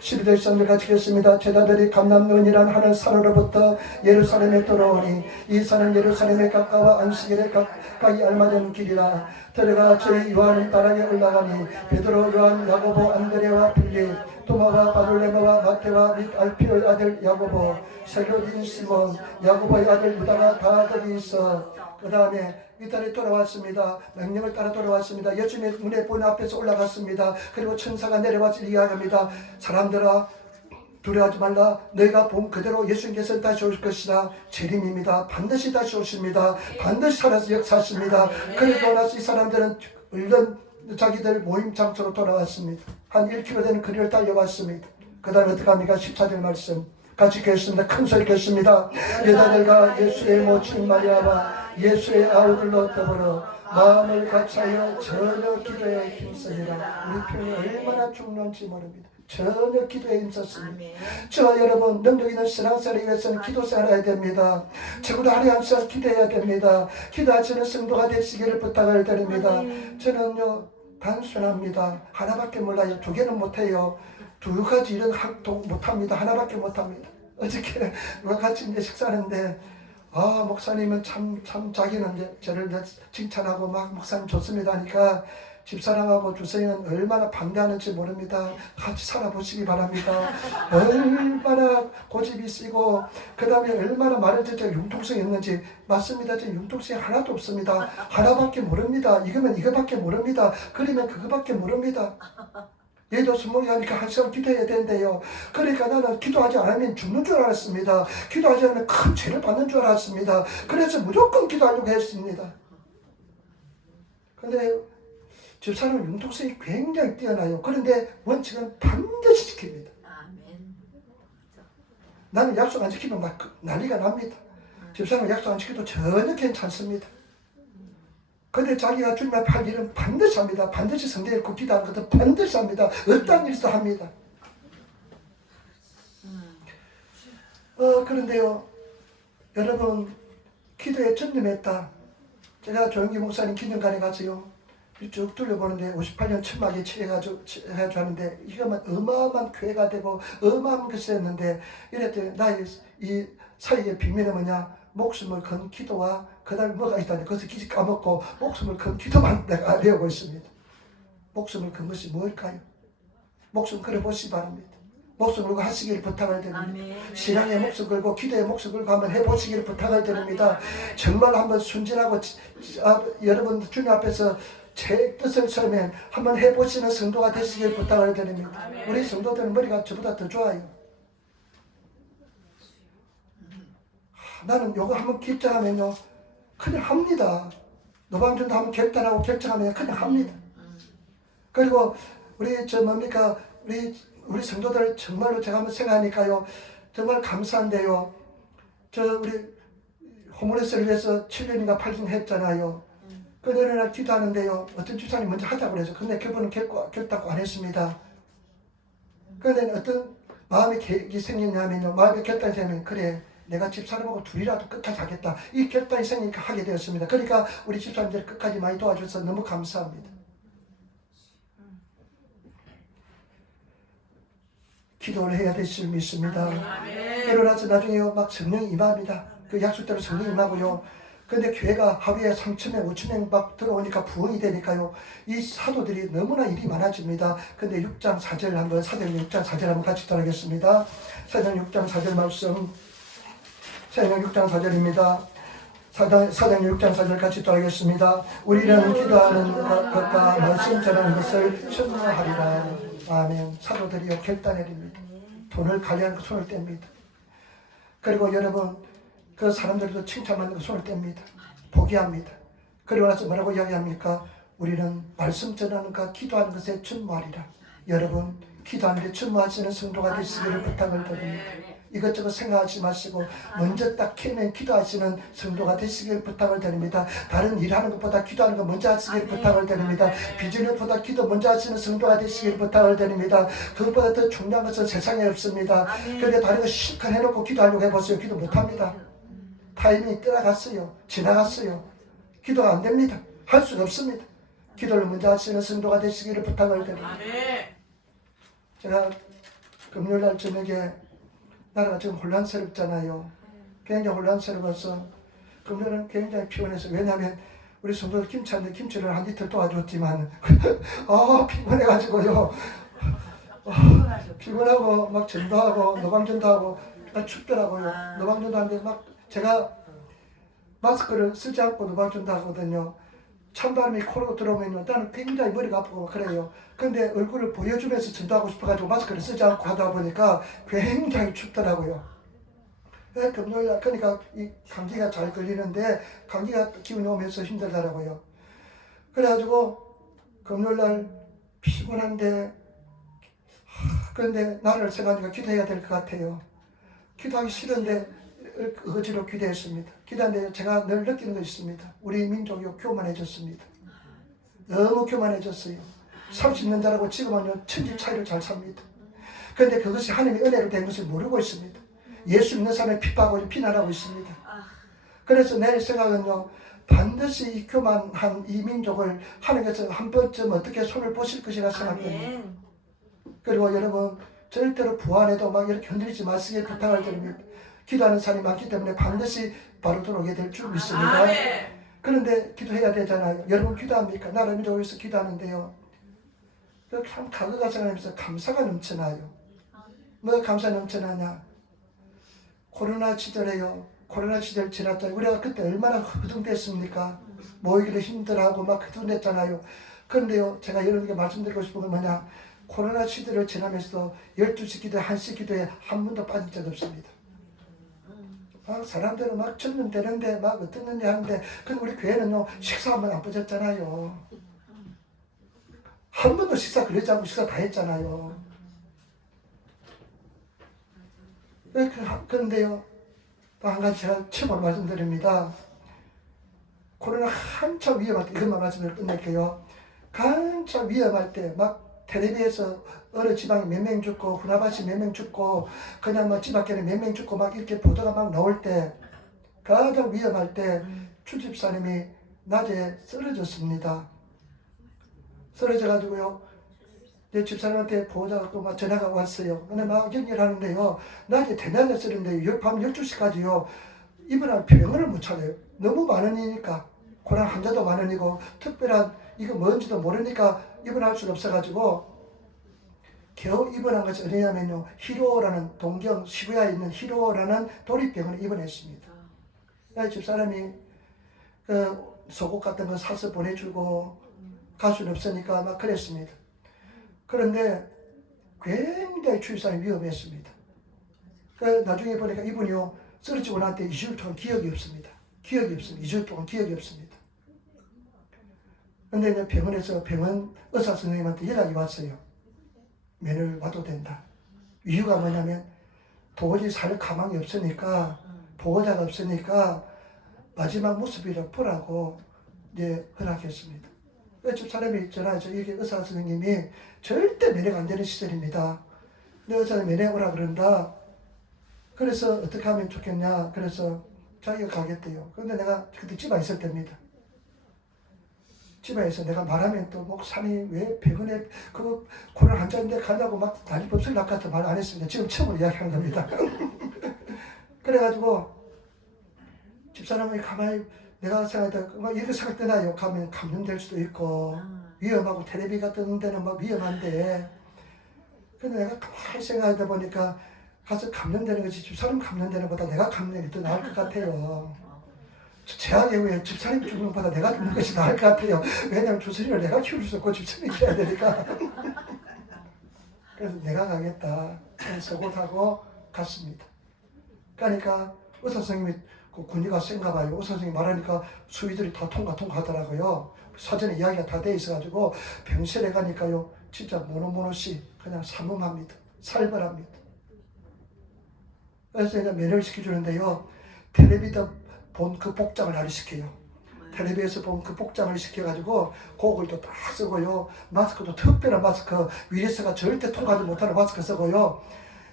13절 같이 읽겠습니다. 제자들이 감람론이란 하는 산으로부터 예루살렘에 들어오니, 이 산은 예루살렘에 가까워 안식일에 가까이 알맞은 길이라. 들어가 저희 요한을 따라게 올라가니 베드로, 요한, 야고보, 안드레와 빌립, 도마와 바돌레마와 마테와 및 알피오의 아들 야고보, 세교인 시몬, 야고보의 아들 유다가 다 거기 있어. 그 다음에 이달에 돌아왔습니다. 명령을 따라 돌아왔습니다. 예수님의 문에 본 앞에서 올라갔습니다. 그리고 천사가 내려와서 이야기합니다. 사람들아, 두려워하지 말라. 너희가 본 그대로 예수님께서 다시 올 것이다. 재림입니다. 반드시 다시 오십니다. 반드시 살아서 역사하십니다. 그리고 나서 이 사람들은 얼른 자기들 모임 장소로 돌아왔습니다. 한 1km 되는 거리를 달려왔습니다. 그 다음에 어떻게 합니까? 14절 말씀 같이 읽겠습니다. 큰 소리 읽겠습니다. 여자들과 예수의 모친 마리아와 예수의 아우들로 더불어 마음을 같이하여 전혀 기도에 힘쓰니라. 우리 표현이 얼마나 중요한지 모릅니다. 전혀 기도에 힘썼습니다. 저와 여러분, 능력 있는 신앙생활을 위해서는 기도생활을 해야 됩니다. 적어도 하루에 한 시간 기도해야 됩니다. 기도하시는 성도가 되시기를 부탁을 드립니다. 저는요, 단순합니다. 하나밖에 몰라요. 두 개는 못해요. 두 가지 일은 못합니다. 하나밖에 못합니다. 어저께 누가 같이 이제 식사하는데, 아, 목사님은 참 자기는 이제 저를 칭찬하고 막 목사님 좋습니다 하니까, 집사람하고 주성이는 얼마나 반대하는지 모릅니다. 같이 살아보시기 바랍니다. 얼마나 고집이 세고, 그 다음에 얼마나 말을 듣자 융통성이 있는지. 맞습니다. 저 융통성이 하나도 없습니다. 하나밖에 모릅니다. 이거면 이거밖에 모릅니다. 그러면 그거밖에 모릅니다. 얘도 수목이 하니까 한 시간 기도해야 된대요. 그러니까 나는 기도하지 않으면 죽는 줄 알았습니다. 기도하지 않으면 큰 죄를 받는 줄 알았습니다. 그래서 무조건 기도하려고 했습니다. 근데 집사람은 융통성이 굉장히 뛰어나요. 그런데 원칙은 반드시 지킵니다. 아멘. 나는 약속 안 지키면 막 난리가 납니다. 집사람은 약속 안 지켜도 전혀 괜찮습니다. 근데 자기가 주님 앞에 할 일은 반드시 합니다. 반드시 성경에 읽고 기도하는 것도 반드시 합니다. 어떤 일도 합니다. 그런데요, 여러분, 기도에 전념했다. 제가 조영기 목사님 기념관에 가서요, 쭉 둘러보는데 58년 천막에 칠해가지고 하는데 이거만 어마어마한 교회가 되고 어마어마한 것이 됐는데 이랬더니 나의 이 사이의 비밀은 뭐냐? 목숨을 건 기도와 그다음에 뭐가 있다니 그것을 기지 까먹고 목숨을 건 기도만 내가 배우고 있습니다. 목숨을 건 것이 뭘까요? 목숨 걸어보시기 바랍니다. 목숨 걸고 하시기를 부탁을 드립니다. 아멘. 신앙에 목숨 걸고 기도에 목숨 걸고 한번 해보시기를 부탁을 드립니다. 정말 한번 순진하고 여러분 주님 앞에서 제 뜻을 설명 한번 해보시는 성도가 되시길 부탁을 드립니다. 우리 성도들은 머리가 저보다 더 좋아요. 나는 요거 한번 결정하면요 그냥 합니다. 노방전도 한번 결단하고 결정하면 그냥 합니다. 그리고 우리 우리 성도들 정말로 제가 한번 생각하니까요 정말 감사한데요. 우리 호모레스를 위해서 7년인가 8년 했잖아요. 그 어느 날 기도하는데요. 어떤 집사님이 먼저 하자고 그래서 근데 그분은 결단코 안 했습니다. 그런데 어떤 마음의 계획이 생겼냐면요. 마음의 결단이 생기면 그래 내가 집사람하고 둘이라도 끝까지 하겠다. 이 결단이 생기니까 하게 되었습니다. 그러니까 우리 집사님들이 끝까지 많이 도와줘서 너무 감사합니다. 기도를 해야 될 줄 믿습니다. 일어나서 나중에요 막 성령이 임합니다. 그 약속대로 성령이 임하고요. 근데 교회가 하루에 3,000명, 5,000명 막 들어오니까 부흥이 되니까요. 이 사도들이 너무나 일이 많아집니다. 근데 6장 4절 한번 사도행 6장 4절 한번 같이 따라하겠습니다. 사도행 6장 4절 말씀. 사도행 6장 4절입니다. 사도행 6장 4절 같이 따라하겠습니다. 우리는 기도하는 것과 말씀 전하는 것을 천무하리라. 아멘. 사도들이요 결단해립니다. 돈을 관리하는 거 손을 뗍니다. 그리고 여러분 그 사람들도 칭찬받는 거 손을 뗍니다. 포기합니다. 그리고 나서 뭐라고 이야기합니까? 우리는 말씀 전하는가 기도하는 것에 천무하리라. 여러분 기도하는 데 천무하시는 성도가 되시기를 부탁을 드립니다. 이것저것 생각하지 마시고 먼저 딱 캐면 기도하시는 성도가 되시길 부탁을 드립니다. 다른 일하는 것보다 기도하는 거 먼저 하시길 부탁을 드립니다. 비즈니스보다 기도 먼저 하시는 성도가 되시길 부탁을 드립니다. 그것보다 더 중요한 것은 세상에 없습니다. 그런데 다른 거 실컷 해놓고 기도하려고 해보세요. 기도 못합니다. 타이밍이 떠나갔어요. 지나갔어요. 기도가 안 됩니다. 할 수가 없습니다. 기도를 먼저 하시는 성도가 되시기를 부탁을 드립니다. 제가 금요일날 저녁에 나라가 지금 혼란스럽잖아요. 굉장히 혼란스러워서 금요일은 굉장히 피곤해서 왜냐하면 우리 성도들 김치하는데 김치를 한 이틀 도와줬지만 피곤해가지고요. 피곤하고 막 전도하고 노방전도 하고 춥더라고요. 노방전도 하는데 막 제가 마스크를 쓰지 않고 노방전도 하거든요. 찬바람이 코로 들어오면 나는 굉장히 머리가 아프고 그래요. 근데 얼굴을 보여주면서 전도하고 싶어가지고 마스크를 쓰지 않고 하다 보니까 굉장히 춥더라고요. 금요일날 그러니까 이 감기가 잘 걸리는데 감기가 기운이 오면서 힘들더라고요. 그래가지고 금요일날 피곤한데 그런데 나를 생각하니까 기도해야 될 것 같아요. 기도하기 싫은데 어지로 기도했습니다. 기도하는데 제가 늘 느끼는 것이 있습니다. 우리 민족이 교만해졌습니다. 너무 교만해졌어요. 30년 자라고 지금은요 천지 차이를 잘 삽니다. 그런데 그것이 하나님의 은혜로 된 것을 모르고 있습니다. 예수 믿는 사람을 핍박하고 비난하고 있습니다. 그래서 내 생각은요 반드시 이 교만한 이 민족을 하나님께서 한 번쯤 어떻게 손을 보실 것이라 생각합니다. 그리고 여러분 절대로 부활해도 막 이렇게 흔들리지 마시길 부탁을 드립니다. 기도하는 사람이 많기 때문에 반드시 바로 들어오게 될 줄 믿습니다. 그런데 기도해야 되잖아요. 여러분 기도합니까? 나를 믿어 위해서 기도하는데요. 참 각오가 생각하면서 감사가 넘쳐나요. 뭐가 감사 넘쳐나냐? 코로나 시절에요. 코로나 시절 지났잖아요. 우리가 그때 얼마나 허둥댔습니까? 모이기도 힘들어하고 막 허둥댔잖아요. 그런데요 제가 여러분께 말씀드리고 싶은 건 뭐냐? 코로나 시대를 지나면서도 12시 기도에 1시 기도에 한 번도 빠진 적 없습니다. 사람들은 막 전면 되는데 막 어떤 일이 하는데 근데 우리 교회는요 식사 한 번 안 빠졌잖아요. 한 번도 식사 그러지 않고 식사 다 했잖아요. 그런데요, 또 한 가지 제가 처음으로 말씀드립니다. 코로나 한참 위험할 때, 이것만 말씀을 끝낼게요. 한참 위험할 때, 막 텔레비에서 어느 지방에 몇 명 죽고, 후나바시 몇 명 죽고, 그냥 뭐 집 밖에는 몇 명 죽고, 막 이렇게 보도가 막 나올 때, 가장 위험할 때, 추 집사님이 낮에 쓰러졌습니다. 쓰러져가지고요, 내 집사람한테 보호자가 또 막 전화가 왔어요. 근데 막 연결하는데요, 낮에 대낮에 쓰는데요, 밤 12시까지요, 입원할 병원을 못 찾아요. 너무 많으니까. 고난 환자도 많으니고, 특별한 이거 뭔지도 모르니까 입원할 수가 없어가지고, 겨우 입원한 것이 어디냐면요, 히로라는 동경 시부야에 있는 히로라는 도립병원에 입원했습니다. 집사람이 그 속옷 같은 거 사서 보내주고 갈 수는 없으니까 막 그랬습니다. 그런데 굉장히 출산이 위험했습니다. 나중에 보니까 이분이요, 쓰러지고 난 때 2주일 동안 기억이 없습니다. 기억이 없습니다. 2주일 동안 기억이 없습니다. 근데 이제 병원에서 병원 의사 선생님한테 연락이 왔어요. 면회를 와도 된다. 이유가 뭐냐면 도저히 살 가망이 없으니까, 보호자가 없으니까 마지막 모습이라 보라고 이제 허락했습니다. 집사람이 전화해서 이게 의사 선생님이 절대 면회가 안 되는 시절입니다. 근데 의사는 면회 오라 그런다. 그래서 어떻게 하면 좋겠냐. 그래서 자기가 가겠대요. 그런데 내가 그때 집에 있을 때입니다. 집에서 내가 말하면 또 목사님 왜 병원에 그 코로나 환자인데 가냐고 막 난리 법석이 났다 말 안 했습니다. 지금 처음으로 이야기하는 겁니다. 그래가지고 집사람이 가만히 내가 생각할 때 이렇게 생각되나요? 가면 감염될 수도 있고 위험하고 텔레비가 뜨는 데는 막 위험한데, 근데 내가 가만히 생각하다 보니까 가서 감염되는 것이 집사람 감염되는 것보다 내가 감염이 더 나을 것 같아요. 제약에 왜 집사람이 죽는 것보다 내가 죽는 것이 나을 것 같아요. 왜냐하면 주사위를 내가 키울 수 없고 집사람이 키워야 되니까. 그래서 내가 가겠다. 그래서 속옷하고 갔습니다. 그러니까 의사 선생님이 그 군의가 센가 봐요. 의사 선생님이 말하니까 수의들이 다 통과하더라고요. 사전에 이야기가 다 돼 있어가지고 병실에 가니까요, 진짜 모노모노씩 그냥 삼음합니다. 살벌합니다. 그래서 이제 면회를 시켜주는데요, 텔레비전 본 그 복장을 나를 시켜요. 텔레비에서 본 그 복장을 시켜가지고 고글도 딱 쓰고요, 마스크도 특별한 마스크, 위리스가 절대 통과하지 못하는 마스크 쓰고요,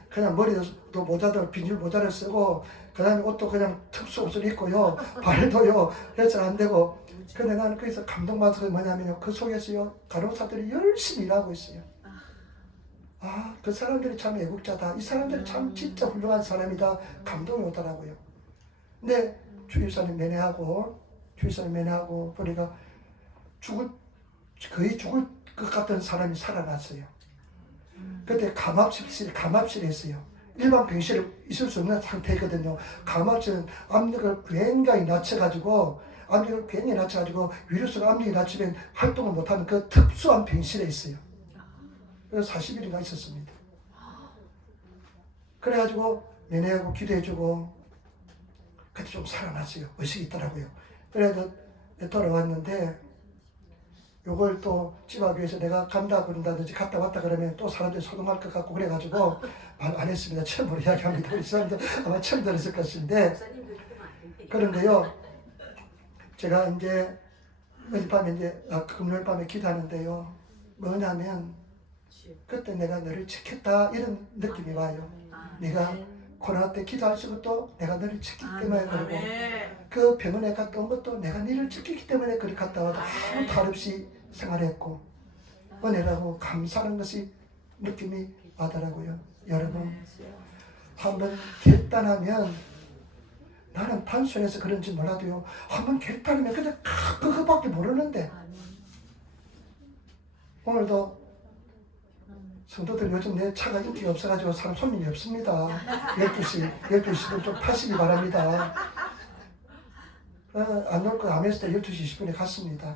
그냥 머리도 모자도 비닐 모자를 쓰고, 그 다음에 옷도 그냥 특수 옷을 입고요, 발도요 해서 안 되고. 근데 나는 거기서 감동받은 게 뭐냐면요, 그 속에서요 간호사들이 열심히 일하고 있어요. 아, 그 사람들이 참 애국자다. 이 사람들이 참 진짜 훌륭한 사람이다. 감동이 오더라고요. 근데 주일사님 면회하고 보니까 거의 죽을 것 같은 사람이 살아났어요. 그때 감압실에 있어요. 일반 병실에 있을 수 없는 상태거든요. 감압실은 압력을 굉장히 낮춰가지고 위로스가 압력이 낮추면 활동을 못하는 그 특수한 병실에 있어요. 그래서 40일인가 있었습니다. 그래가지고 면회하고 기도해주고, 그때 좀 살아났어요. 의식이 있더라고요. 그래서 돌아왔는데, 요걸 또 집앞에서 내가 간다 그런다든지 갔다 왔다 그러면 또 사람들이 소동할 것 같고 그래가지고 말 안 했습니다. 처음으로 이야기합니다. 우리 사람들 아마 처음 들었을 것인데, 그런데요, 제가 이제 어젯밤에 금요일 밤에 기도하는데요, 뭐냐면 그때 내가 너를 지켰다 이런 느낌이 와요. 내가 코로나 때 기도할 것도 내가 너를 지키기 때문에 그러고, 그 병원에 갔다 온 것도 내가 너를 지키기 때문에 그렇게 갔다 와도 아무 탈 없이 생활했고, 은혜라고 감사하는 것이 느낌이 와더라고요. 여러분, 한번 결단하면, 나는 단순해서 그런지 몰라도요, 한번 결단하면 그냥 그거밖에 모르는데, 오늘도 성도들 요즘 내 차가 인기가 없어가지고 사람 손님이 없습니다. 12시는 좀 타시기 바랍니다. 안 올 거 아메스터 12시 20분에 갔습니다.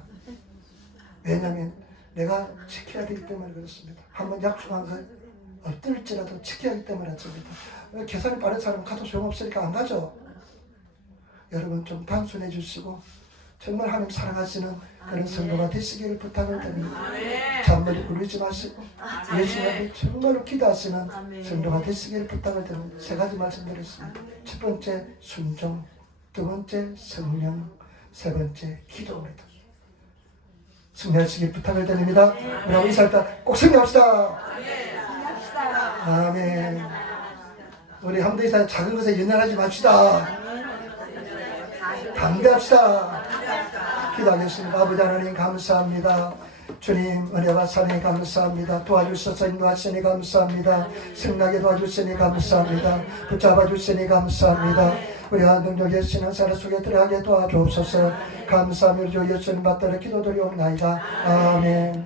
왜냐하면 내가 지켜야 되기 때문에 그렇습니다. 한번 약속한 거 엎들지라도 지켜야 하기 때문에 그렇습니다. 계산이 빠른 사람은 가도 소용없으니까 안 가죠. 여러분 좀 단순해 주시고 정말 하나님 사랑하시는 그런 성도가 되시기를 부탁을 드립니다. 잔머리 굴리지 마시고 예수님께 정말로 기도하시는 성도가 되시기를 부탁을 드립니다. 세 가지 말씀드렸습니다. 첫 번째 순종, 두 번째 성령, 세 번째 기도입니다. 승리하시길 부탁을 드립니다. 우리 인사할 때 꼭 승리합시다. 아멘. 우리 한번 이상 작은 것에 연연하지 맙시다. 담대합시다. 기도하겠습니다. 아버지 하나님 감사합니다. 주님 은혜와 사랑에 감사합니다. 도와주셔서 인도하시니 감사합니다. 승리하게 도와주시니 감사합니다. 붙잡아 주시니 감사합니다. 우리가 능력의 신앙생활 속에 들어가게 도와주옵소서. 감사하며 주 예수님 받들어 기도드리옵나이다. 아멘.